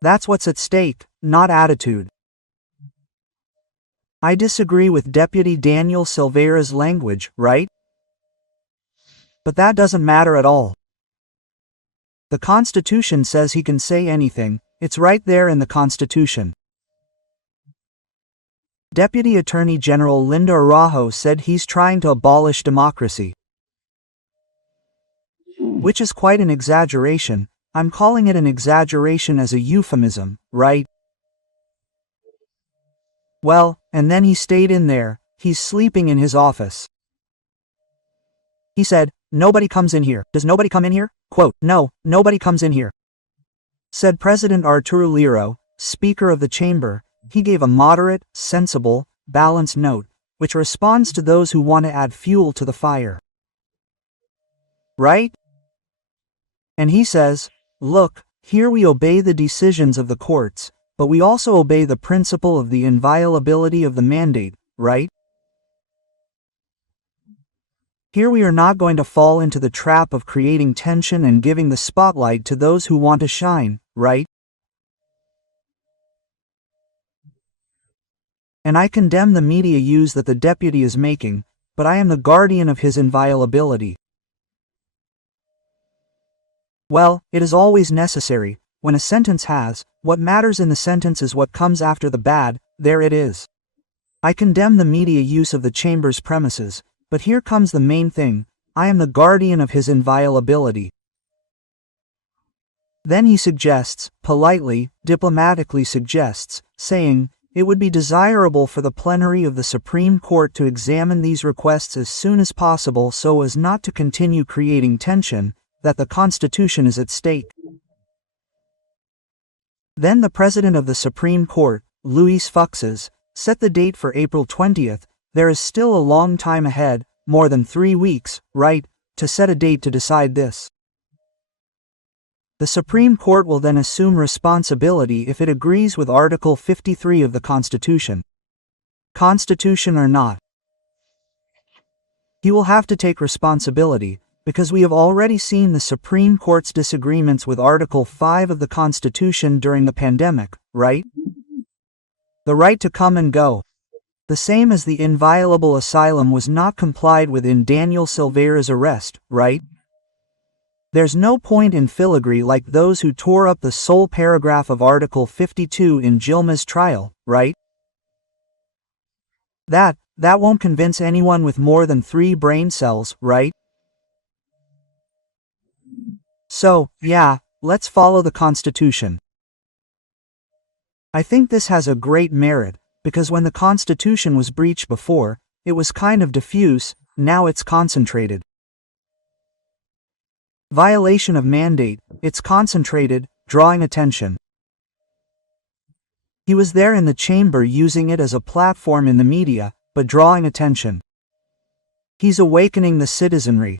That's what's at stake, not attitude. I disagree with Deputy Daniel Silveira's language, right? But that doesn't matter at all. The Constitution says he can say anything, it's right there in the Constitution. Deputy Attorney General Linda Araujo said he's trying to abolish democracy. Which is quite an exaggeration. I'm calling it an exaggeration as a euphemism, right? Well, and then he stayed in there, he's sleeping in his office. He said, "Nobody comes in here. Does nobody come in here?" Quote, "No, nobody comes in here." Said President Arturo Liro, Speaker of the Chamber. He gave a moderate, sensible, balanced note, which responds to those who want to add fuel to the fire. Right? And he says, look, here we obey the decisions of the courts, but we also obey the principle of the inviolability of the mandate, right? Here we are not going to fall into the trap of creating tension and giving the spotlight to those who want to shine, right? And I condemn the media use that the deputy is making, but I am the guardian of his inviolability. Well, it is always necessary. When a sentence has, what matters in the sentence is what comes after the bad, there it is. I condemn the media use of the chamber's premises, but here comes the main thing, I am the guardian of his inviolability. Then he suggests, politely, diplomatically suggests, saying, it would be desirable for the plenary of the Supreme Court to examine these requests as soon as possible so as not to continue creating tension, that the Constitution is at stake. Then the President of the Supreme Court, Louis Fuchses, set the date for April 20th, there is still a long time ahead, more than 3 weeks, right, to set a date to decide this. The Supreme Court will then assume responsibility if it agrees with Article 53 of the Constitution. Constitution or not. He will have to take responsibility, because we have already seen the Supreme Court's disagreements with Article 5 of the Constitution during the pandemic, right? The right to come and go. The same as the inviolable asylum was not complied with in Daniel Silveira's arrest, right? There's no point in filigree like those who tore up the sole paragraph of Article 52 in Gilma's trial, right? That won't convince anyone with more than 3 brain cells, right? So, yeah, let's follow the Constitution. I think this has a great merit, because when the Constitution was breached before, it was kind of diffuse, now it's concentrated. Violation of mandate, it's concentrated, drawing attention. He was there in the chamber using it as a platform in the media, but drawing attention. He's awakening the citizenry.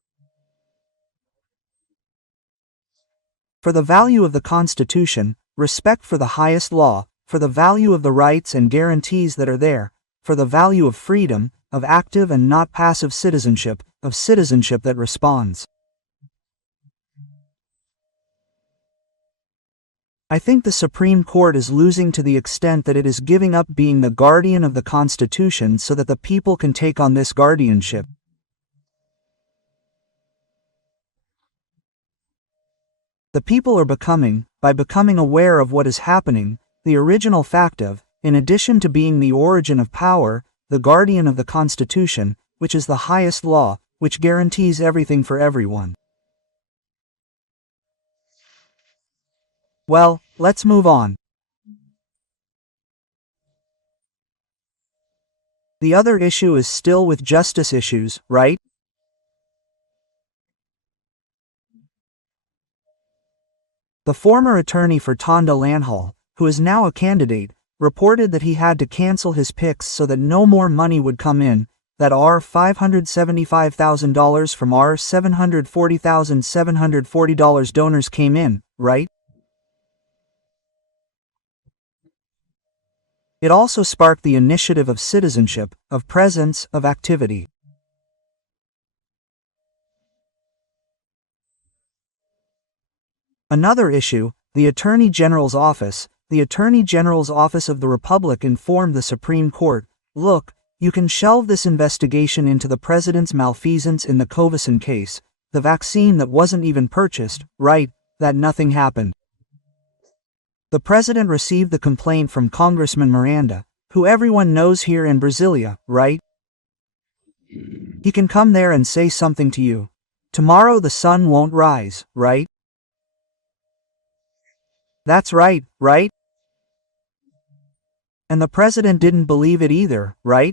For the value of the Constitution, respect for the highest law, for the value of the rights and guarantees that are there, for the value of freedom, of active and not passive citizenship, of citizenship that responds. I think the Supreme Court is losing to the extent that it is giving up being the guardian of the Constitution so that the people can take on this guardianship. The people are becoming, by becoming aware of what is happening, the original fact of, in addition to being the origin of power, the guardian of the Constitution, which is the highest law, which guarantees everything for everyone. Well, let's move on. The other issue is still with justice issues, right? The former attorney for Tonda Lanhall, who is now a candidate, reported that he had to cancel his picks so that no more money would come in, that $575,000 from $740,740 donors came in, right? It also sparked the initiative of citizenship, of presence, of activity. Another issue, the Attorney General's office. The Attorney General's Office of the Republic informed the Supreme Court, look, you can shelve this investigation into the President's malfeasance in the Covaxin case, the vaccine that wasn't even purchased, right, that nothing happened. The President received the complaint from Congressman Miranda, who everyone knows here in Brasilia, right? He can come there and say something to you. Tomorrow the sun won't rise, right? That's right, right? And the President didn't believe it either, right?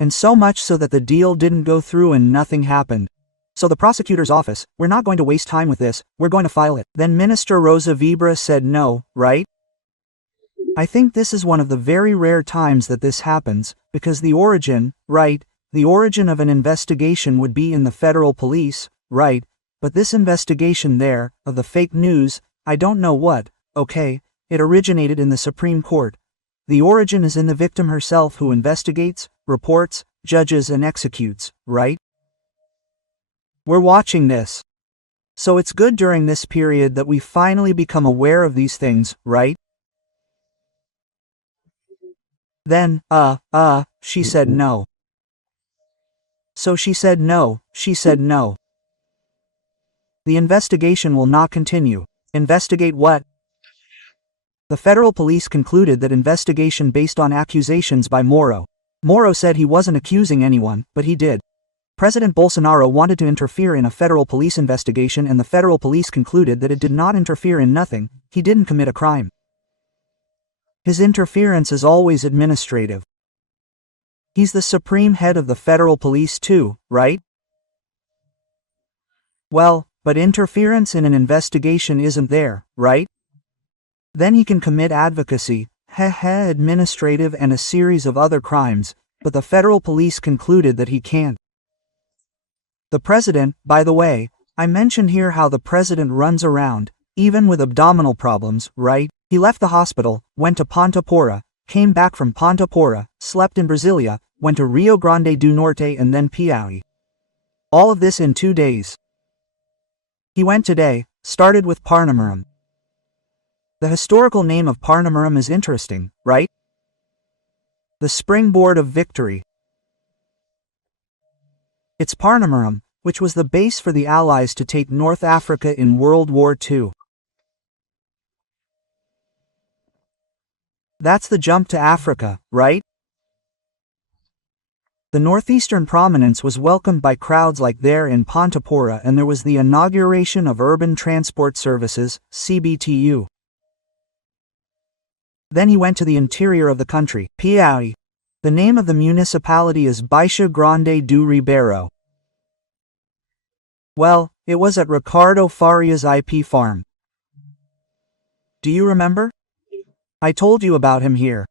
And so much so that the deal didn't go through and nothing happened. So the prosecutor's office, we're not going to waste time with this, we're going to file it. Then Minister Rosa Vibra said no, right? I think this is one of the very rare times that this happens, because the origin, right, the origin of an investigation would be in the federal police, right, But this investigation there, of the fake news, I don't know what, okay, it originated in the Supreme Court. The origin is in the victim herself who investigates, reports, judges and executes, right? We're watching this. So it's good during this period that we finally become aware of these things, right? Then, she said no. So she said no, she said no. The investigation will not continue. Investigate what? The federal police concluded that investigation based on accusations by Moro. Moro said he wasn't accusing anyone, but he did. President Bolsonaro wanted to interfere in a federal police investigation and the federal police concluded that it did not interfere in nothing, he didn't commit a crime. His interference is always administrative. He's the supreme head of the federal police too, right? Well, but interference in an investigation isn't there, right? Then he can commit advocacy, administrative and a series of other crimes, but the federal police concluded that he can't. The president, by the way, I mentioned here how the president runs around, even with abdominal problems, right? He left the hospital, went to Ponta Porra, came back from Ponta Porra, slept in Brasilia, went to Rio Grande do Norte and then Piauí. All of this in 2 days. He went today, started with Parnamirim. The historical name of Parnamirim is interesting, right? The springboard of victory. It's Parnamirim, which was the base for the Allies to take North Africa in World War II. That's the jump to Africa, right? The northeastern prominence was welcomed by crowds like there in Ponta Porra and there was the inauguration of Urban Transport Services, CBTU. Then he went to the interior of the country, Piauí. The name of the municipality is Baixa Grande do Ribeiro. Well, it was at Ricardo Farias IP farm. Do you remember? I told you about him here.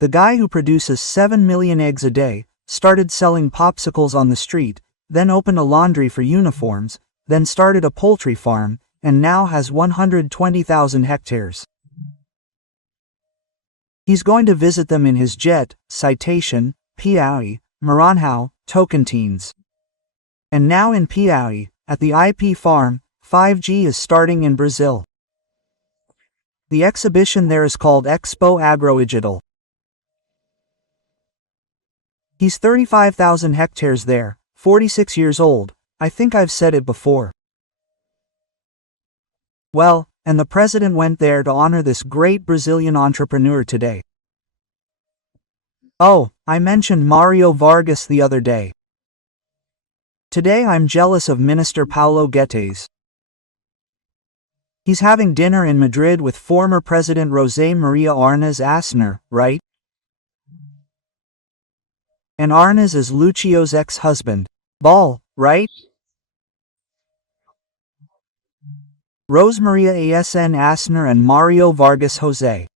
The guy who produces 7 million eggs a day, started selling popsicles on the street, then opened a laundry for uniforms, then started a poultry farm, and now has 120,000 hectares. He's going to visit them in his jet, Citation, Piauí, Maranhão, Tocantins. And now in Piauí, at the IP farm, 5G is starting in Brazil. The exhibition there is called Expo Agroigital. He's 35,000 hectares there, 46 years old, I think I've said it before. Well, and the president went there to honor this great Brazilian entrepreneur today. Oh, I mentioned Mario Vargas the other day. Today I'm jealous of Minister Paulo Guedes. He's having dinner in Madrid with former President José Maria Arnes Asner, right? And Arnes is Lucio's ex-husband. Ball, right? Rose Maria Asn Asner and Mario Vargas José.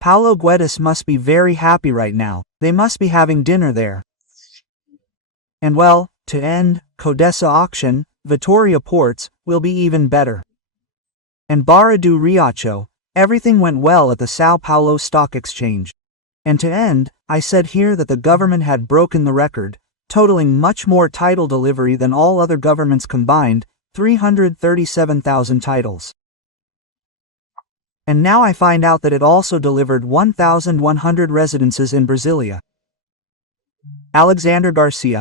Paulo Guedes must be very happy right now, they must be having dinner there. And well, to end, Codessa auction, Vitoria Ports, will be even better. And Barra do Riacho, everything went well at the Sao Paulo Stock Exchange. And to end, I said here that the government had broken the record, totaling much more title delivery than all other governments combined, 337,000 titles. And now I find out that it also delivered 1,100 residences in Brasilia. Alexander Garcia.